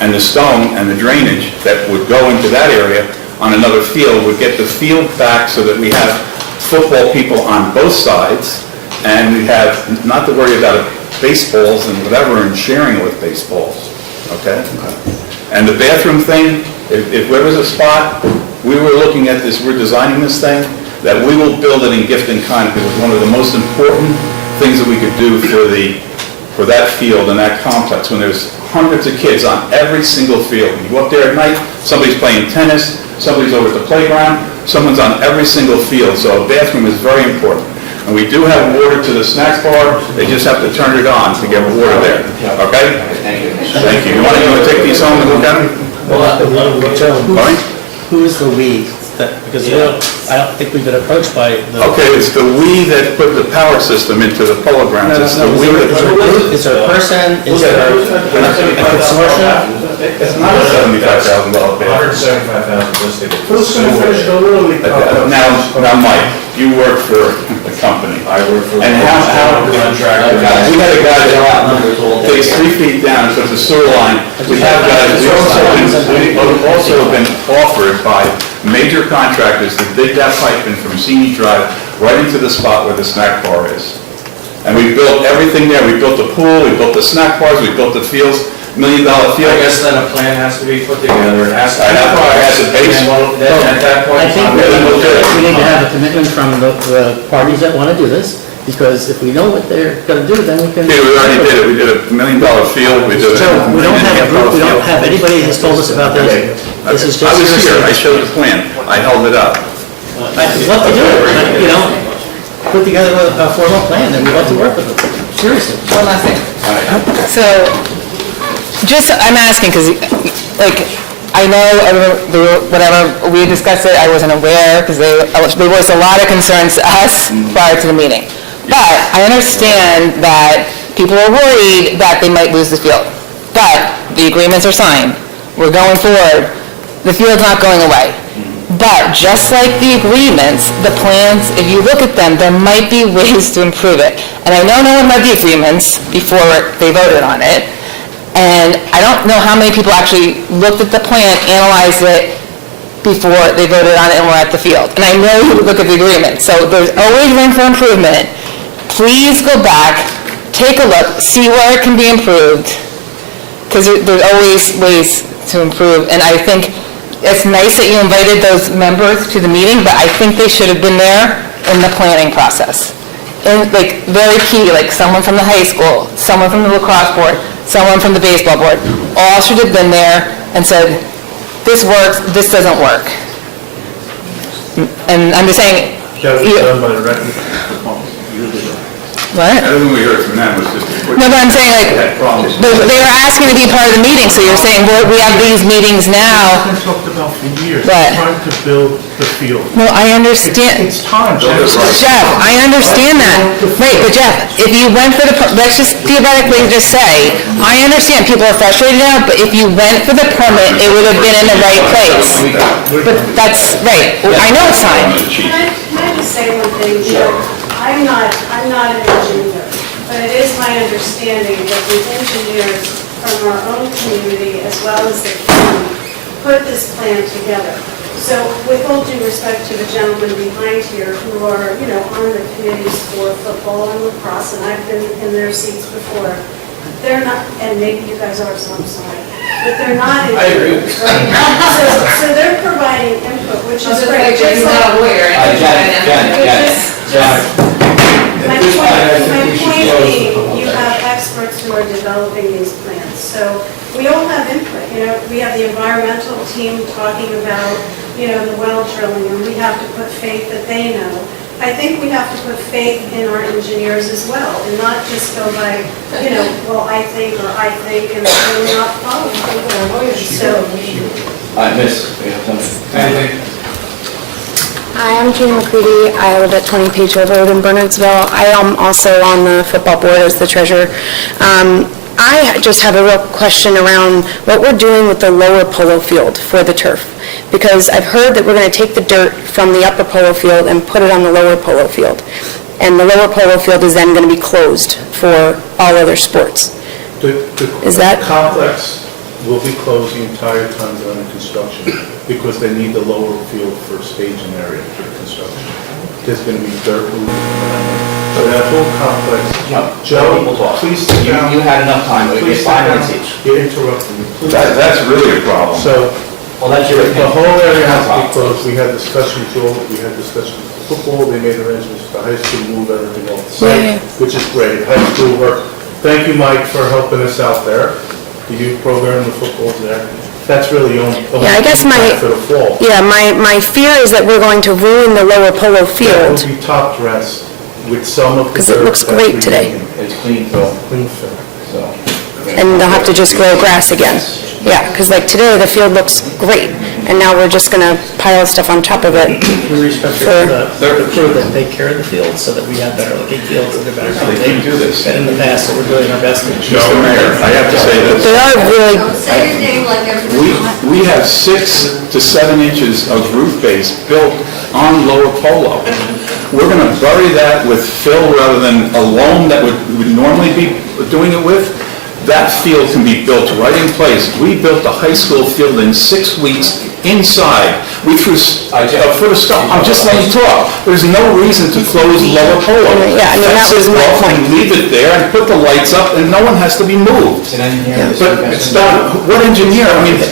and the stone and the drainage that would go into that area on another field, would get the field back so that we have football people on both sides, and we have not to worry about baseballs and whatever and sharing with baseballs, okay? And the bathroom thing, if there was a spot, we were looking at this, we're designing this thing, that we will build it in gift in kind, because it's one of the most important things that we could do for that field and that complex, when there's hundreds of kids on every single field. You go up there at night, somebody's playing tennis, somebody's over at the playground, someone's on every single field, so a bathroom is very important. And we do have water to the snack bar, they just have to turn it on to get water there, okay? Thank you. You want to take these home and look at them? Who is the we? Because I don't think we've been approached by the... Okay, it's the we that put the power system into the polo grounds. It's the we that... Is there a person? Is there a consortium? It's not a $75,000 bid. $175,000 listed. Who's going to finish the Little League? Now, Mike, you work for the company. I work for... And how... We had a guy that takes 3 feet down and puts a sewer line. We have guys, we've also been offered by major contractors to dig that pipe in from Senior Drive right into the spot where the snack bar is. And we built everything there. We built the pool, we built the snack bars, we built the fields, $1 million field. I guess then a plan has to be put together. It has to be... At that point, I think we need to have a commitment from the parties that want to do this, because if we know what they're going to do, then we can... Yeah, we already did it. We did a $1 million field. We did So we don't have a group, we don't have anybody who's told us about this. This is just... I was here. I showed the plan. I held it up. I'd love to do it, put together a formal plan, and we'd love to work with them. Seriously. One last thing. So, I'm asking, because, I know, whatever, we discussed it, I wasn't aware, because they voiced a lot of concerns to us prior to the meeting. But I understand that people are worried that they might lose the field. But the agreements are signed. We're going forward. The field's not going away. But just like the agreements, the plans, if you look at them, there might be ways to improve it. And I know no one read the agreements before they voted on it. And I don't know how many people actually looked at the plan, analyzed it before they voted on it and were at the field. And I know you would look at the agreement, so there's always room for improvement. Please go back, take a look, see where it can be improved, because there's always ways to improve. And I think it's nice that you invited those members to the meeting, but I think they should have been there in the planning process. And like, very key, like someone from the high school, someone from the lacrosse board, someone from the baseball board, all should have been there and said, this works, this doesn't work. And I'm just saying... That was done by the record. What? Everything we heard from them was just a quick... No, but I'm saying like, Had problems. they were asking to be part of the meeting, so you're saying, well, we have these meetings now. It's been talked about for years, What? trying to build the field. No, I understand. It's time, Jeff, I understand that. Right, but Jeff, if you went for the, let's just theoretically just say, I understand people are frustrated now, but if you went for the permit, it would have been in the right place. But that's, right, I know it's time. Can I just say one thing? You know, I'm not an engineer, but it is my understanding that the engineers from our own community as well as the county put this plan together. So with all due respect to the gentlemen behind here who are, you know, on the committees for football and lacrosse, and I've been in their seats before, they're not, and maybe you guys are, so I'm sorry, but they're not engineers, right? So they're providing input, which is great. Just like- Jen. My point being, you have experts who are developing these plans, so we all have input, you know, we have the environmental team talking about, you know, the well drilling, and we have to put faith that they know. I think we have to put faith in our engineers as well, and not just go by, you know, well, I think, and we're not following what our lawyers, so. Miss, we have something. Hi, I'm Jeannie McCready. I live at 20 Page Hill Road in Bernardsville. I am also on the football board as the treasurer. I just have a real question around what we're doing with the lower polo field for the turf. Because I've heard that we're going to take the dirt from the upper polo field and put it on the lower polo field. And the lower polo field is then going to be closed for all other sports. Is that? The complex will be closed the entire time they're under construction because they need the lower field for staging area for the construction. There's going to be dirt moving around. So that whole complex, Joe, please sit down. You had enough time, we Please get 5 sit minutes down. each. You're interrupting me. Please. That's really a problem. So, Well, that's your the opinion. whole area has to be closed. We had discussions, Joel, we had discussions with football, they made arrangements for the high school to move everything off the site, which is great. High school work. Thank you, Mike, for helping us out there. The youth program, the football's there. That's really the only Yeah, I guess impact for the fall. my fear is that we're going to ruin the lower polo That field. will be top dressed with some of the Because it dirt looks that's great today. remaining. It's clean fill, Clean fill. so. And they'll have to just grow grass again. Yeah, because like today, the field looks great, and now we're just going to pile stuff on top of it. We respect the crew that take care of the fields so that we have better looking fields and they're better. They can do this. And in the past, so we're doing our best to. Mr. Mayor, I have to say this. They are really, Say your name like everybody. We have 6 to 7 inches of roof base built on lower polo. We're going to bury that with fill rather than a loam that would normally be doing it with. That field can be built right in place. We built the high school field in 6 weeks inside. We threw a foot of stuff. I'm just letting you talk. There's no reason to close lower polo. Yeah, I mean, that was my point. Leave it there and put the lights up and no one has to be moved. But it's done. What engineer? I mean, even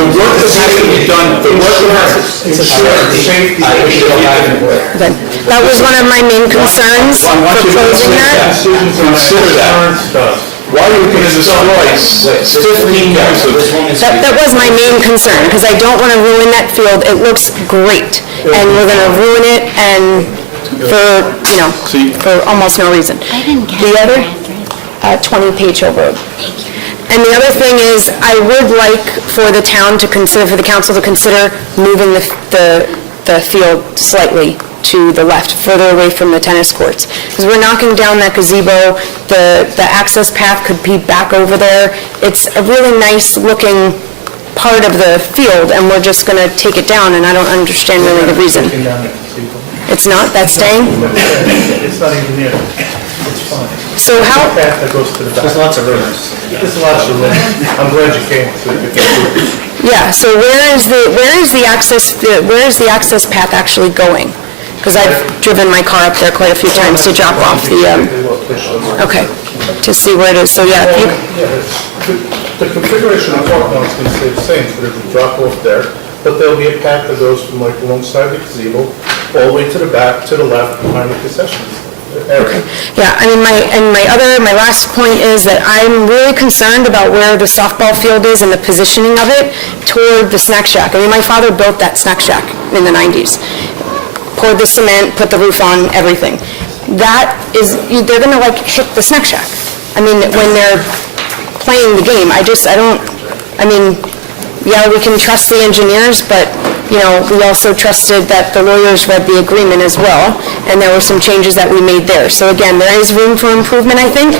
the work that has to be done, the work that has to ensure safety. that was one of my main concerns I want for you to closing that. consider that. Why are you going to destroy 15 years of... That was my main concern, because I don't want to ruin that field. It looks great, and we're going to ruin it, and for, you know, for almost no reason. The other, 20 Page Hill Road. And the other thing is, I would like for the town to consider, for the council to consider moving the field slightly to the left, further away from the tennis courts. Because we're knocking down that gazebo, the access path could be back over there. It's a really nice looking part of the field, and we're just going to take it down, and I don't understand really the reason. It's not? That's staying? It's not even there. It's fine. So how, Path that goes to the back. There's lots of rumors. There's lots of room. I'm glad you came, so you could get yeah, so where is the access path actually going? Because I've driven my car up there quite a few times to drop off the, okay, to see where it is. So yeah, if you, The configuration of the parking lot is going to stay the same, so there's a drop off there, but there'll be a path that goes from like alongside the gazebo, all the way to the back, to the left, behind the concessions area. yeah, I mean, my last point is that I'm really concerned about where the softball field is and the positioning of it toward the snack shack. I mean, my father built that snack shack in the 90s. Poured the cement, put the roof on, everything. That is, they're gonna like hit the snack shack. I mean, when they're playing the game, yeah, we can trust the engineers, but, you know, we also trusted that the lawyers read the agreement as well, and there were some changes that we made there. So again, there is room for improvement, I think,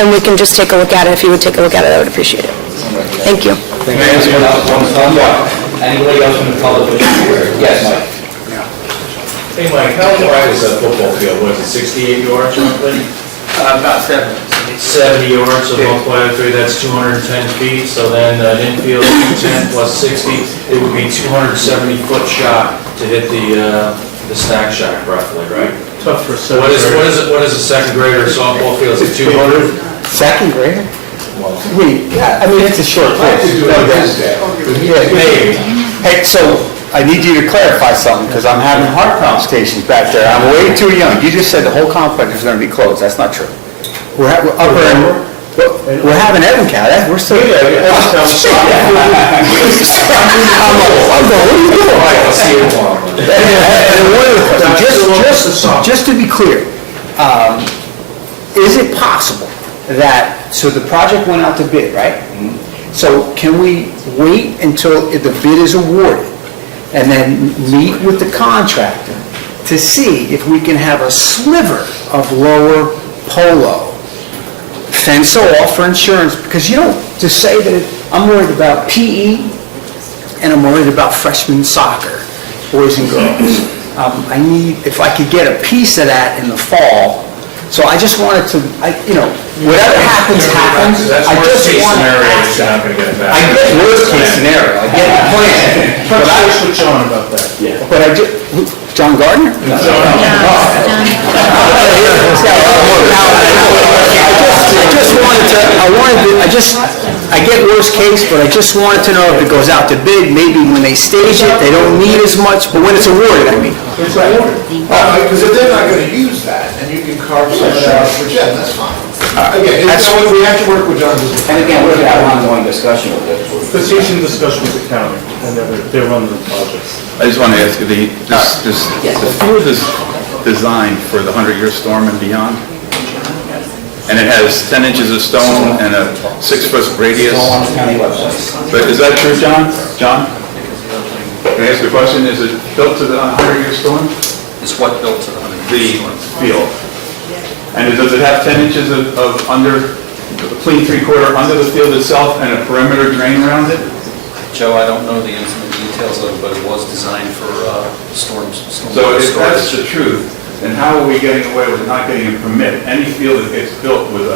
and we can just take a look at it. If you would take a look at it, I would appreciate it. Thank you. Anybody else from the public wishing to hear? Yes, Mike. Hey, Mike, how wide is that football field? Was it 68 yards roughly? About 7. 70 yards, so multiply by 3, that's 210 feet. So then infield 210 plus 60, it would be 270-foot shot to hit the snack shack roughly, right? Tough for What is a second grader softball field? Is it 200? Second grader? Wait, yeah, I mean, it's a short course. Maybe. Hey, so I need you to clarify something, because I'm having heart palpitations back there. I'm way too young. You just said the whole complex is going to be closed. That's not true. We're having Evan-Cal. We're still... I'm going, just to be clear, is it possible that, so the project went out to bid, right? So can we wait until the bid is awarded and then meet with the contractor to see if we can have a sliver of lower polo fence off for insurance? Because you don't just say that I'm worried about PE and I'm worried about freshman soccer, boys and girls. I need, if I could get a piece of that in the fall. So I just wanted to, whatever happens, happens. That's I worst just case want to scenario, ask you're not gonna get it back. I get worst case scenario, I get the plan. But I, Touch with John about that. Yeah. but I just, John Gardner? I get worst case, but I just wanted to know if it goes out to bid, maybe when they stage it, they don't need as much, but when it's awarded, I mean. It's awarded. Because if they're not gonna use that, and you can carve some of that out for Jen, that's fine. Again, we have to work with John. And again, we're going to have an ongoing discussion with this. Because he's in discussion with the county, and they're running the projects. I just want to ask you, the field is designed for the 100-year storm and beyond? And it has 10 inches of stone and a 6-foot radius? It's all on the county website. But is that true, John? John? Can I ask a question? Is it built to the 100-year storm? It's what built to the 100. The field. And does it have 10 inches of under, clean 3/4 under the field itself and a perimeter drain around it? Joe, I don't know the intimate details of it, but it was designed for storms. So if that's the truth, then how are we getting away with not getting a permit? Any field that gets built with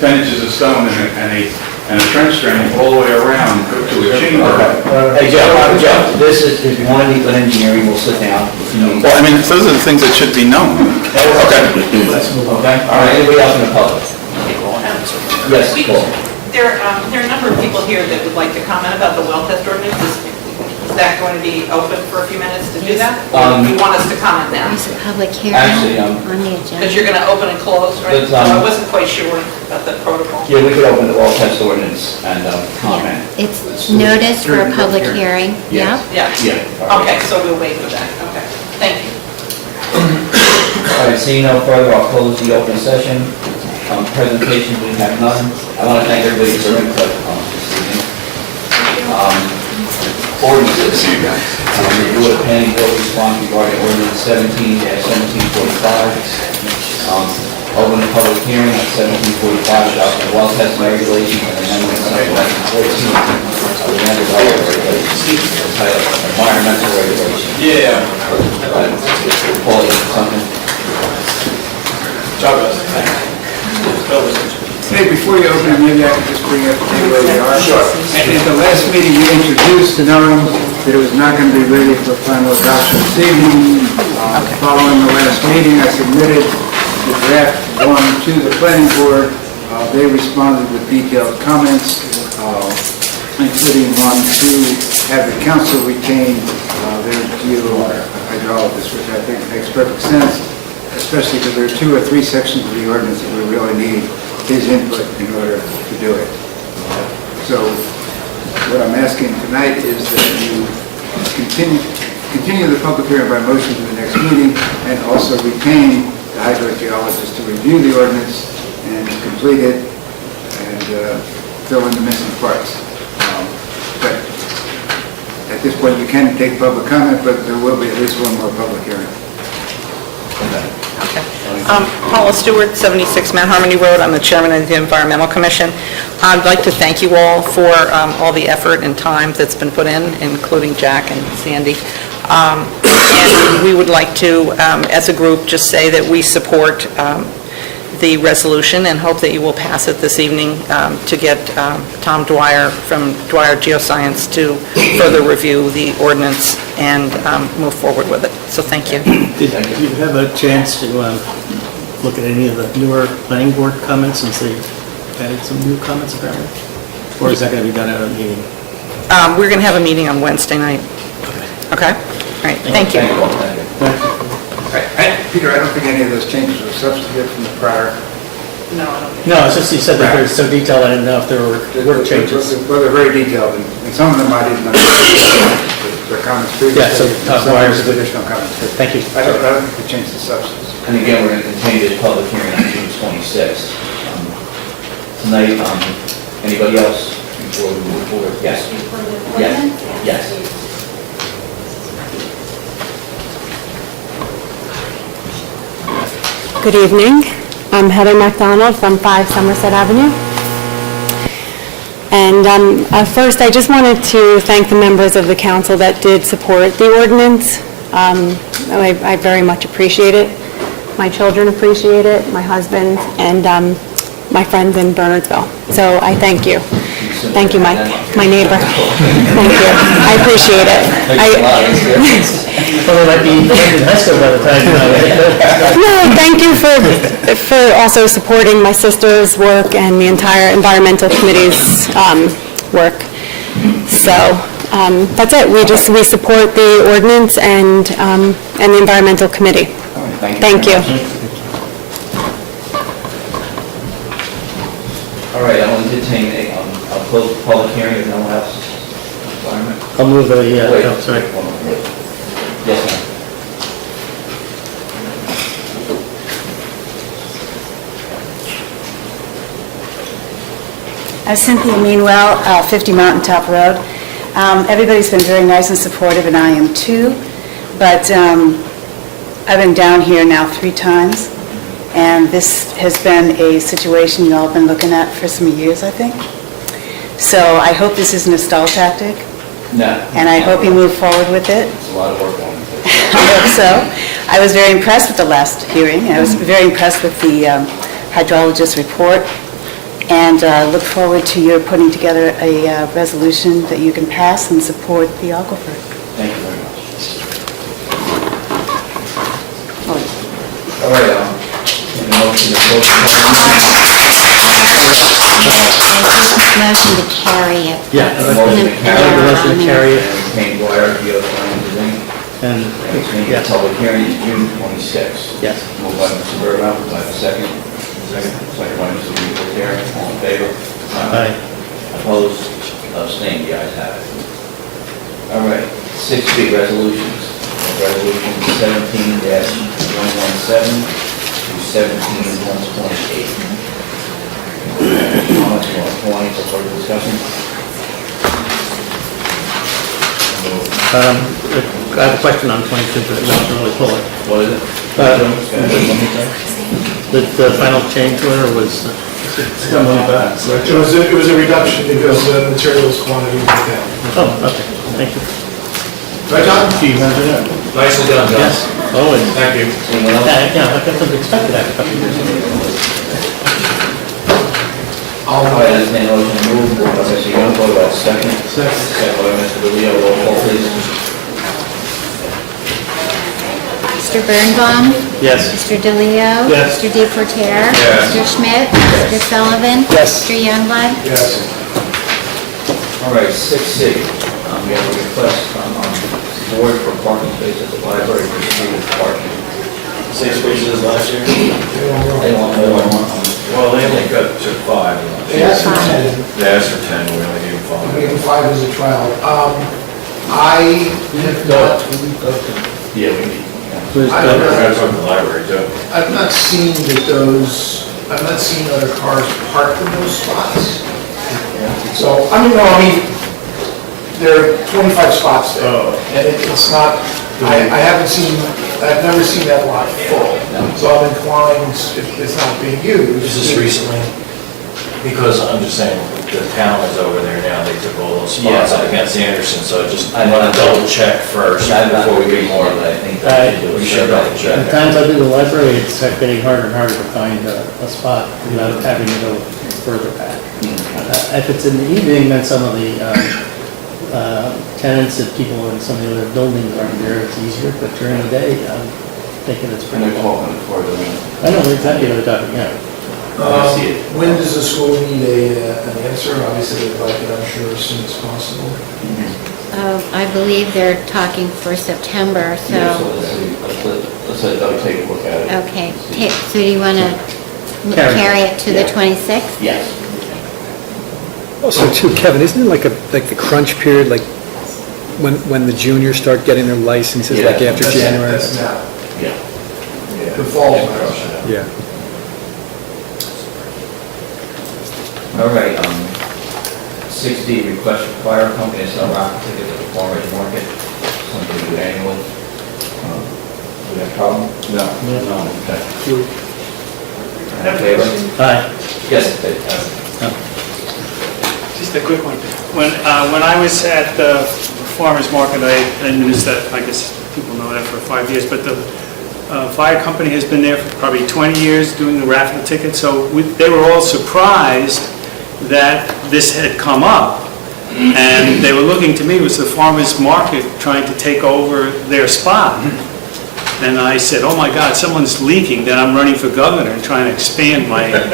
10 inches of stone and a trench drain all the way around to a chamber. Hey, Jeff, this is, if you want to meet with engineering, we'll sit down. Well, I mean, those are the things that should be known. Okay. Okay, all right, anybody else in the public? Yes, Paul. There are a number of people here that would like to comment about the well test ordinance. Is that going to be open for a few minutes to do that? Or do you want us to comment now? There's a public hearing Actually, on the agenda. Because you're going to open and close, right? But, So I wasn't quite sure about the protocol. Yeah, we could open the well test ordinance and comment. It's noticed for a public hearing, yeah? Yeah. Yeah. all right. Okay, so we'll wait for that. Okay, thank you. All right, seeing no further, I'll close the open session. Presentations, we have none. I want to thank everybody for their input this evening. Ordinances. Review of planning board response regarding ordinance 17-1745. Open a public hearing at 17:45 adopting the well testing regulations and amendments of 1114 of the environmental regulations. Titled environmental regulations. Yeah. Paul, you have something? Job, thanks. Bill, before you open it, maybe I could just bring up where we are. Sure. At the last meeting, you introduced the knowing that it was not going to be ready for final adoption this evening. Following the last meeting, I submitted the draft one to the planning board. They responded with detailed comments, including one to have the council retain their geohydrologist, which I think makes perfect sense, especially because there are 2 or 3 sections of the ordinance that we really need his input in order to do it. So what I'm asking tonight is that you continue the public hearing by motion to the next meeting, and also retain the hydrogeologist to review the ordinance and complete it and fill in the missing parts. But at this point, you can take public comment, but there will be at least one more public hearing. Okay. Paula Stewart, 76 Mount Harmony Road. I'm the chairman of the Environmental Commission. I'd like to thank you all for all the effort and time that's been put in, including Jack and Sandy. And we would like to, as a group, just say that we support the resolution and hope that you will pass it this evening to get Tom Dwyer from Dwyer Geoscience to further review the ordinance and move forward with it. So thank you. Did you have a chance to look at any of the newer planning board comments since they added some new comments apparently? Or is that going to be done at a meeting? We're going to have a meeting on Wednesday night. Okay? All right, thank you. Peter, I don't think any of those changes were substantive from the prior. No, I don't think. No, it's just you said that they're so detailed, I didn't know if there were changes. Well, they're very detailed, and some of them I didn't understand. The comments previously. Yeah, so Tom some Dwyer's good. additional comments. Thank you. I don't think they changed the substance. And again, we're going to continue this public hearing on June 26th. Tonight, anybody else before we move forward? Yes. Yes. Yes. Good evening. I'm Heather MacDonald from 5 Somerset Avenue. And first, I just wanted to thank the members of the council that did support the ordinance. I very much appreciate it. My children appreciate it, my husband, and my friends in Bernardsville. So I thank you. Thank you, my neighbor. Thank you. I appreciate it. Well, they might be in high school by the time. No, thank you for also supporting my sister's work and the entire environmental committee's work. So that's it. We support the ordinance and the environmental committee. Thank you. All right, I'll entertain I'll close the public hearing if no one else. Environment. I'll move the, Wait, oh, sorry. Yes, ma'am. Cynthia Meanwell, 50 Mountain Top Road. Everybody's been very nice and supportive, and I am too, but I've been down here now 3 times, and this has been a situation you all have been looking at for some years, I think. So I hope this isn't a stall tactic. No. And I hope you move forward with it. It's a lot of work on it. I hope so. I was very impressed with the last hearing. I was very impressed with the hydrologist report, and look forward to your putting together a resolution that you can pass and support the aquifer. Thank you very much. All right, in the motion to close the Motion to carry it. Yeah. motion to carry The motion to carry it. and Kane Dwyer, Geoscience, Inc. And, Next meeting, yes. public hearing is June 26th. Yes. Moved by Mr. Bernardsville, moved by the second. Second by Mr. Terry, all in favor? Aye. Opposed, abstained, the ayes have it. All right, 6B, resolutions. Resolution 17-117 through 17-128. Comments or points or further discussion? I have a question on 22, but not really pull it. What is it? The final change order was... It was a reduction because the materials quantity went down. Oh, okay, thank you. Right, John? Nicely done, John. Yes, always. Thank you. Yeah, I got something expected after a couple of years. All right, entertain a motion to move, moved by Mr. Youngblood, about second. Second by Mr. DeLeo, roll call please. Mr. Birnbaum? Yes. Mr. DeLeo? Yes. Mr. Deportaire? Yes. Mr. Schmidt? Mr. Sullivan? Yes. Mr. Youngblood? Yes. All right, 6C, we have a request from the board for parking space at the library for street parking. 6 spaces last year? They want more. Well, they only got to 5. They asked for 10. They asked for 10, we only gave them 5. We gave them 5 as a trial. I have not, Yeah, we need. I don't know. That's on the library too. I've not seen I've not seen other cars parked in those spots. So, there are 25 spots there. And it's not, I've never seen that lot full. So I'm inclined, if it's not being used. Is this recently? Because I'm just saying, the town is over there now, they took all those spots up against Anderson, so I want to double check first before we get more of that. We should double check. The times I do the library, it's getting harder and harder to find a spot without having to go further back. If it's in the evening, then some of the tenants and people in some of the other buildings aren't there, it's easier, but during the day, I'm thinking it's pretty. And they're talking for the room. I know exactly what they're talking about. When does the school need an answer? Obviously, they'd like it, I'm sure, as soon as possible. I believe they're talking for September, so. Yeah, so let's take a look at it. Okay, so do you want to carry it to the 26th? Yes. Also, too, Kevin, isn't it like the crunch period, like when the juniors start getting their licenses, like after January? That's now. Yeah. The fall now. Yeah. All right, 6D, request for fire company to sell raffle tickets at the farmer's market, something we do annually. Do we have a problem? No. Okay. In favor? Hi. Yes. Just a quick one. When I was at the farmer's market, I noticed that, I guess people know that for 5 years, but the fire company has been there for probably 20 years doing the raffle tickets, so they were all surprised that this had come up, and they were looking to me, was the farmer's market trying to take over their spot? And I said, oh my God, someone's leaking, then I'm running for governor and trying to expand my spot.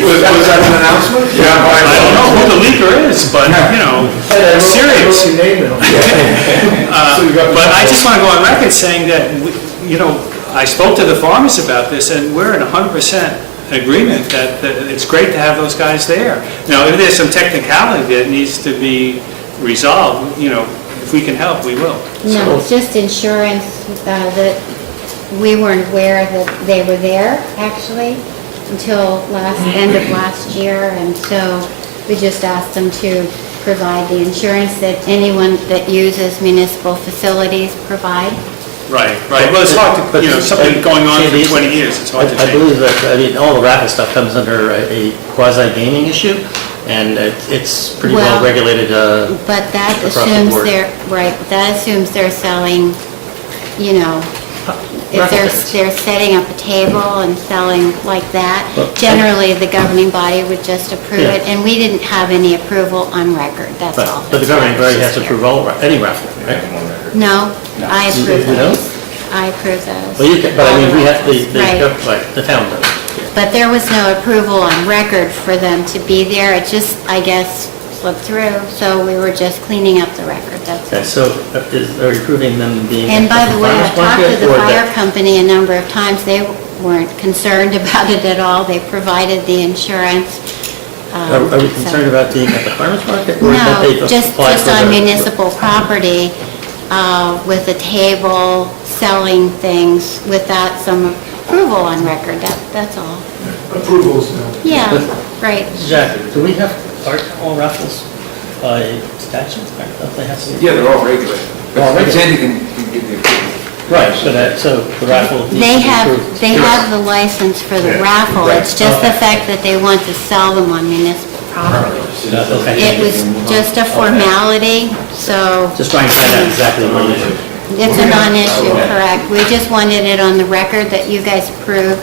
Was that an announcement? I don't know who the leaker is, but, serious. But I just want to go on record saying that, I spoke to the farmers about this, and we're in 100% agreement that it's great to have those guys there. Now, if there's some technicality that needs to be resolved, if we can help, we will. No, it's just insurance that we weren't aware that they were there, actually, until end of last year, and so we just asked them to provide the insurance that anyone that uses municipal facilities provide. Right. Well, it's hard to, something going on for 20 years, it's hard to change. I believe that, all the raffle stuff comes under a quasi-gaming issue, and it's pretty well regulated But that across the assumes board. that assumes they're selling, if they're setting up a table and selling like that, generally the governing body would just approve it, and we didn't have any approval on record, that's all. But the governing body has to approve any raffle, right? No, I approve You don't? those. I approve those. Well, but I mean, we have, Right. the town does. But there was no approval on record for them to be there, it just, I guess, slipped through, so we were just cleaning up the record, that's all. Okay, so are you approving them being? And by at the way, I farmer's talked to market, the or fire that- company a number of times, they weren't concerned about it at all, they provided the insurance. Are we so- concerned about being at the farmer's market? Or that No, they've just applied for on the- municipal property, with a table, selling things without some approval on record, that's all. Approvals, no. Yeah, right. Jack, do we have all raffles by statute? Don't they have to? Yeah, they're all regulated. All But regulated. Sandy can give you. Right, so the raffle needs to be They approved. have the license for the Yeah. raffle, Right. it's just the Okay. fact that they want to sell them on municipal property. Okay. It was just a formality, so Just trying to find out exactly what it is. it's a non-issue, correct. We just wanted it on the record that you guys approved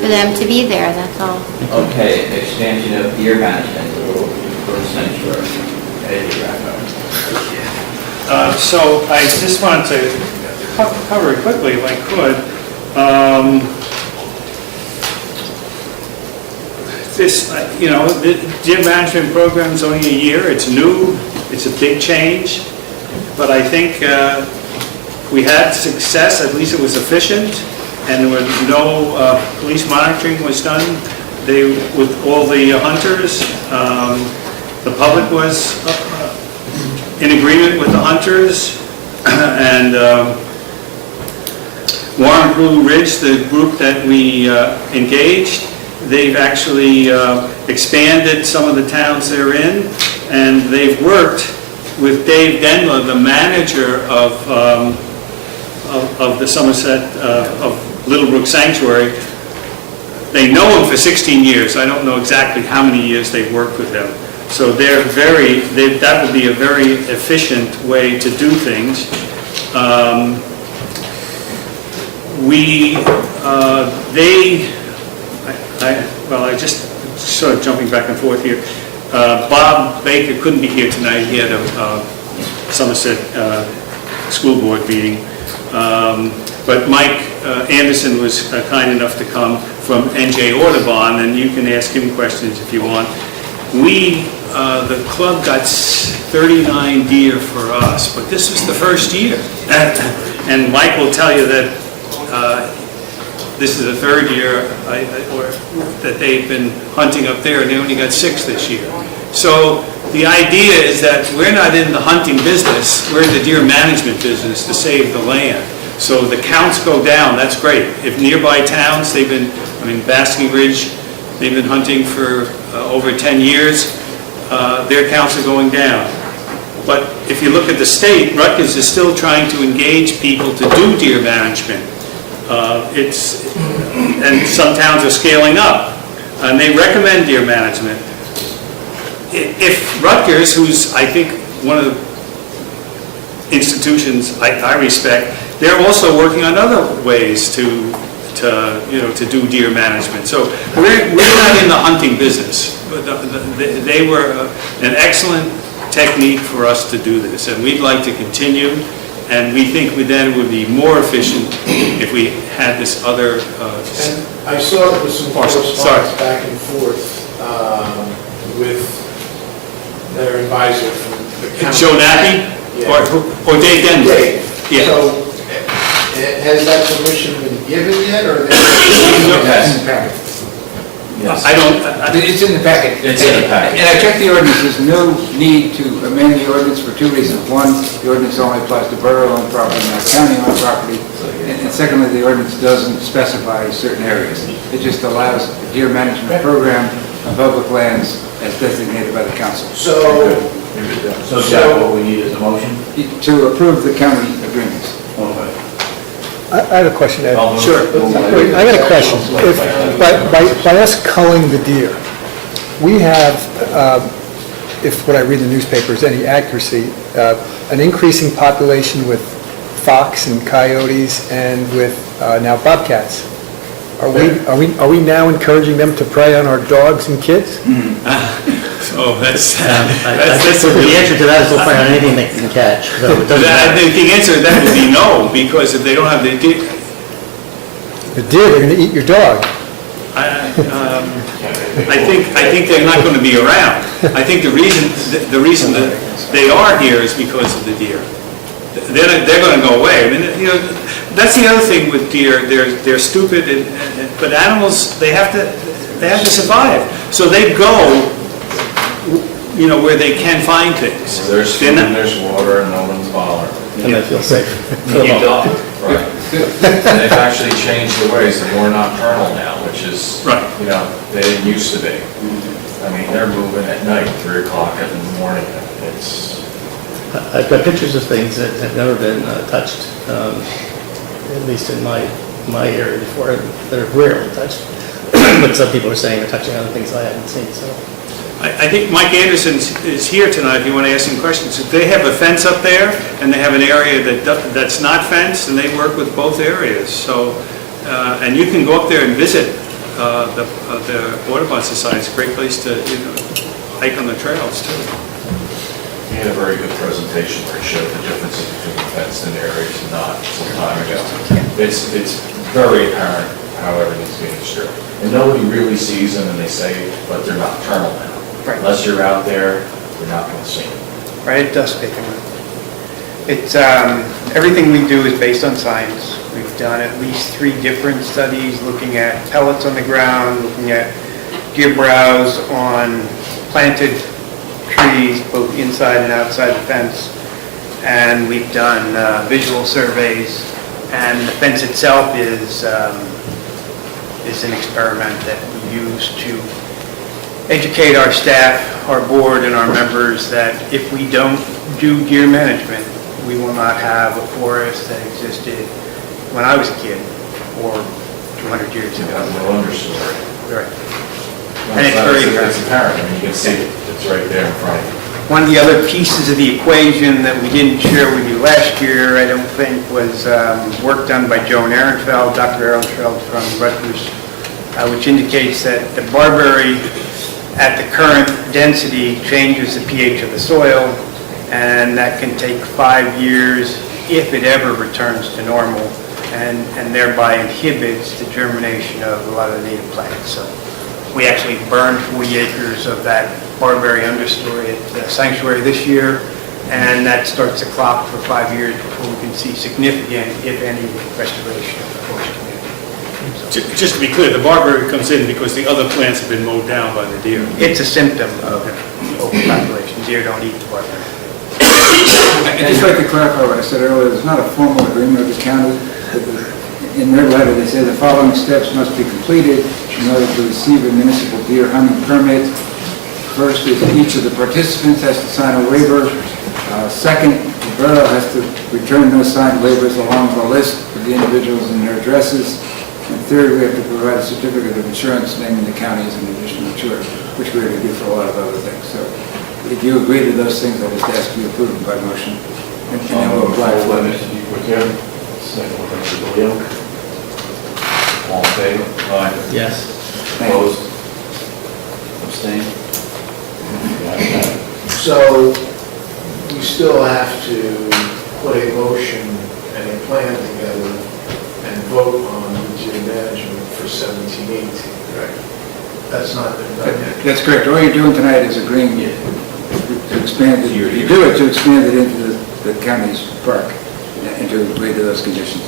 for them to be there, that's all. Okay, expansion of deer management, a little bird sanctuary. Eddie, wrap up. So I just wanted to cover it quickly if I could. This, the deer management program is only a year. It's new. It's a big change. But I think we had success. At least it was efficient. And there was no police monitoring was done. With all the hunters, the public was in agreement with the hunters. And Warren Blue Ridge, the group that we engaged, they've actually expanded some of the towns they're in, and they've worked with Dave Denla, the manager of the Somerset, of Littlebrook Sanctuary. They know him for 16 years. I don't know exactly how many years they've worked with him. So that would be a very efficient way to do things. I just sort of jumping back and forth here. Bob Baker couldn't be here tonight. He had a Somerset school board meeting. But Mike Anderson was kind enough to come from NJ Audubon, and you can ask him questions if you want. The club got 39 deer for us, but this was the first year. And Mike will tell you that this is the third year that they've been hunting up there, and they only got 6 this year. So the idea is that we're not in the hunting business, we're in the deer management business to save the land. So the counts go down, that's great. If nearby towns, Basking Ridge, they've been hunting for over 10 years, their counts are going down. But if you look at the state, Rutgers is still trying to engage people to do deer management. And some towns are scaling up, and they recommend deer management. If Rutgers, who's I think one of the institutions I respect, they're also working on other ways to do deer management. So we're not in the hunting business. They were an excellent technique for us to do this, and we'd like to continue. And we think we then would be more efficient if we had this other. And I saw there was some correspondence back and forth with their advisor from the county. Joe Nappy? Yeah. Or Dave Denver? Dave. Yeah. So has that permission been given yet, or? Yes. I don't. It's in the packet. It's in the packet. And I checked the ordinance, there's no need to amend the ordinance for 2 reasons. One, the ordinance only applies to borough-owned property, not county-owned property. And secondly, the ordinance doesn't specify certain areas. It just allows a deer management program on public lands as designated by the council. So Jack, what we need is a motion? To approve the county agreements. Okay. I have a question, Ed. Sure. Wait, I got a question. If, by us culling the deer, we have, if what I read in the newspaper is any accuracy, an increasing population with fox and coyotes and with now bobcats. Are we now encouraging them to prey on our dogs and kids? So that's the answer to that is they'll prey on anything they can catch. So it doesn't matter. the answer to that would be no, because if they don't have the deer, The deer, they're going to eat your dog. I think they're not going to be around. I think the reason that they are here is because of the deer. They're going to go away. I mean, that's the other thing with deer. They're stupid, but animals they have to survive. So they go, where they can find things. There's food and there's water and no one's bothering. And they feel safe. You don't. Right. And they've actually changed the ways. They're more nocturnal now, which is, they didn't used to be. I mean, they're moving at night, 3 o'clock in the morning. I've got pictures of things that have never been touched, at least in my area before. They're rarely touched. But some people are saying they're touching other things I haven't seen, so. I think Mike Anderson is here tonight if you want to ask him questions. If they have a fence up there and they have an area that's not fenced, and they work with both areas. So, and you can go up there and visit the Audubon Society is a great place to, hike on the trails too. He had a very good presentation where he showed the differences between fenced in areas and not some time ago. It's very apparent how everything's being stripped. And nobody really sees them, and they say, but they're nocturnal now. Right. Unless you're out there, you're not going to see them. Right, it does take a minute. It's, everything we do is based on science. We've done at least 3 different studies looking at pellets on the ground, looking at deer browse on planted trees, both inside and outside the fence. And we've done visual surveys, and the fence itself is an experiment that we use to educate our staff, our board, and our members that if we don't do deer management, we will not have a forest that existed when I was a kid, or 200 years ago. No understory. Right. And And it's very it's apparent. I mean, you can see it. It's right there in front of you. One of the other pieces of the equation that we didn't share with you last year, I don't think, was work done by Joan Ehrenfeld, Dr. Ehrenfeld from Rutgers, which indicates that the barberry at the current density changes the pH of the soil, and that can take 5 years if it ever returns to normal, and thereby inhibits the germination of a lot of the native plants. So we actually burned 40 acres of that barberry understory at the sanctuary this year, and that starts the clock for 5 years before we can see significant, if any, restoration of the forest community. Just to be clear, the barberry comes in because the other plants have been mowed down by the deer. It's a symptom of overpopulation. Deer don't eat the barberry. I'd just like to clarify what I said earlier. There's not a formal agreement with the county. In their letter, they say the following steps must be completed in order to receive a municipal deer hunting permit. First is each of the participants has to sign a waiver. Second, the borough has to return those signed waivers along with a list of the individuals and their addresses. And third, we have to provide a certificate of insurance naming the county as an additional insurer, which we already do for a lot of other things. So if you agree to those things, I just ask you to approve them by motion. And then we'll apply for it. Second one, Mr. DeLeo. All in favor? Aye. Yes. Opposed? Abstained? So you still have to put a motion and a plan together and vote on deer management for 17-18, correct? That's not been done yet. That's correct. All you're doing tonight is agreeing to expand it. You do it to expand it into the county's park and to agree to those conditions.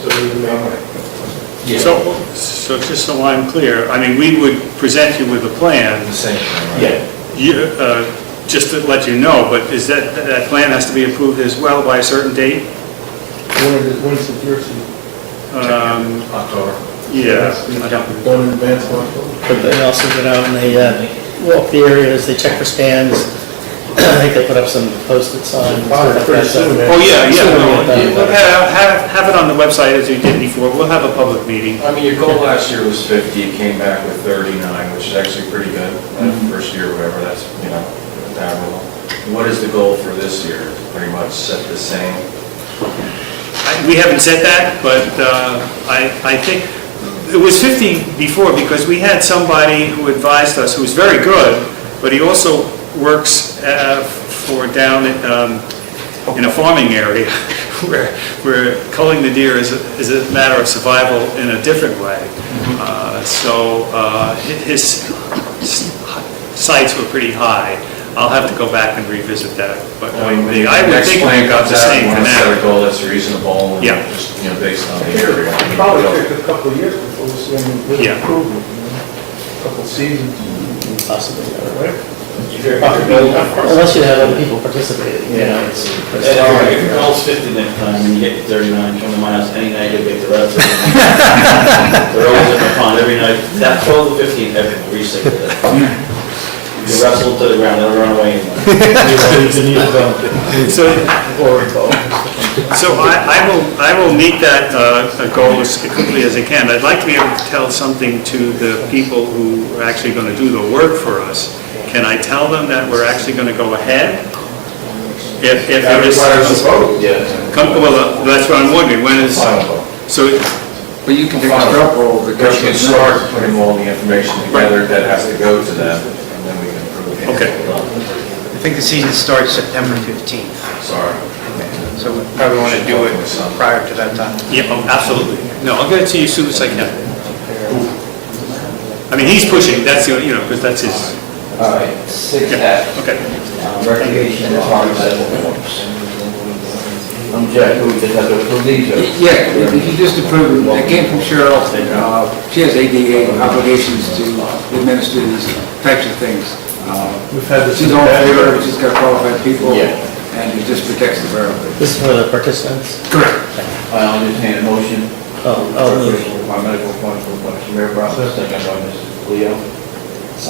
So we can make So just so I'm clear, I mean, we would present you with a plan. The same thing, right? Yeah. Just to let you know, but is that plan has to be approved as well by a certain date? When is the deer season? October. Yeah. Done in advance of October? But they also get out and they walk the areas, they check for stands. I think they put up some posted signs. Pretty soon. Oh, yeah. We'll Have it on the website as you did before. We'll have a public meeting. I mean, your goal last year was 50, you came back with 39, which is actually pretty good. First year, or whatever, that's, admirable. What is the goal for this year? Pretty much set the same? We haven't said that, but I think it was 50 before because we had somebody who advised us who was very good, but he also works for down in a farming area where culling the deer is a matter of survival in a different way. So his sites were pretty high. I'll have to go back and revisit that, but I would think we got the same for Set a now. goal that's reasonable and Yeah. just, based on the area. I mean, Probably we don't- take a couple of years before we see any really Yeah. improvement, a couple of seasons. Possibly, Right? unless you have other people participating, it's. If your goal's 50 next time and you get to 39, come to my house any night, you'll get the rest of them. They're always in the pond every night. That 12 to 15 every single day. You wrestle to the ground, they'll run away anyway. So I will meet that goal as quickly as I can. I'd like to be able to tell something to the people who are actually going to do the work for us. Can I tell them that we're actually going to go ahead? If there is, Yeah. well, that's what I'm wondering. When is, so But you can take a straw poll that But goes you can from start there. putting all the information together that has to go to them, and then we can approve it. Okay. I think the season starts September 15th, Sorry. so we probably want to do it prior to that time. Yep, oh, absolutely. No, I'll get it to you as soon as I can. I mean, he's pushing, that's the, because that's his. All right, 6F. Okay. Recreation Department medical forms. Jack, we just have to approve these, or? Yeah, if you just approve it, it came from Cheryl. She has ADA obligations to administer these types of things. We've had this. She's all in favor, she's got qualified people, Yeah. and it just protects the borough. This is for the participants? Correct. I'll entertain a motion. I'll move. For medical forms for Mayor Brown, second by Mrs. Leo.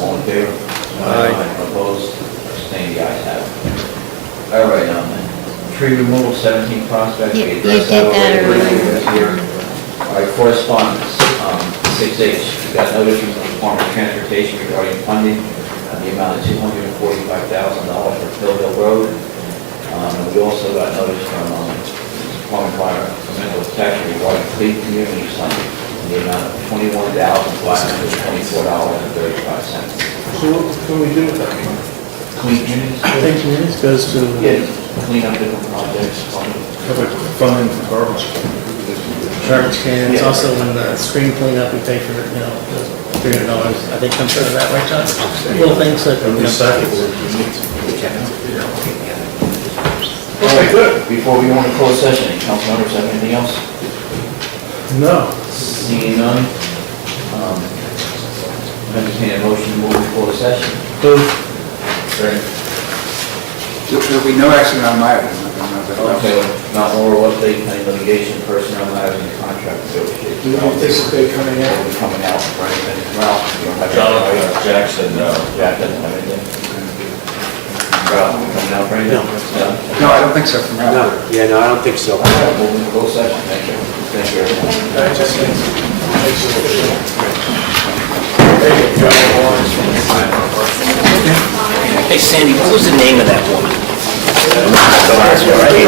All in favor? Opposed? Abstained, the ayes have it. All right, now then. Tree removal, 17 Prospect. You did that earlier. All right, correspondence, 6H. We got notice from the Department of Transportation regarding funding of the amount of $245,000 for Philville Road. And we also got notice from the Department of Environmental Protection regarding Clean Community Center in the amount of $21,524.35. So what can we do with that? Clean Communities? Clean Communities goes to... Yeah, clean up different projects. How about funding for garbage? Garbage cans, also when the screen cleanup, we pay for, $300, I think comes out of that, right, John? Little things that, Okay, good. Before we go into closed session, any council members have anything else? No. Seeing none, entertain a motion to move to closed session. There'll be no action on my item. Okay, not more update any litigation, personnel matters, and contract negotiations. Do you anticipate coming out? Will be coming out for anything. Ralph, you don't have John, anything? Jack said no. Jack doesn't have anything. Ralph, you coming out for anything? No, I don't think so from now. Yeah, no, I don't think so. All right, moving to closed session, thank you. Thank you, everyone. Hey Sandy, what was the name of that woman?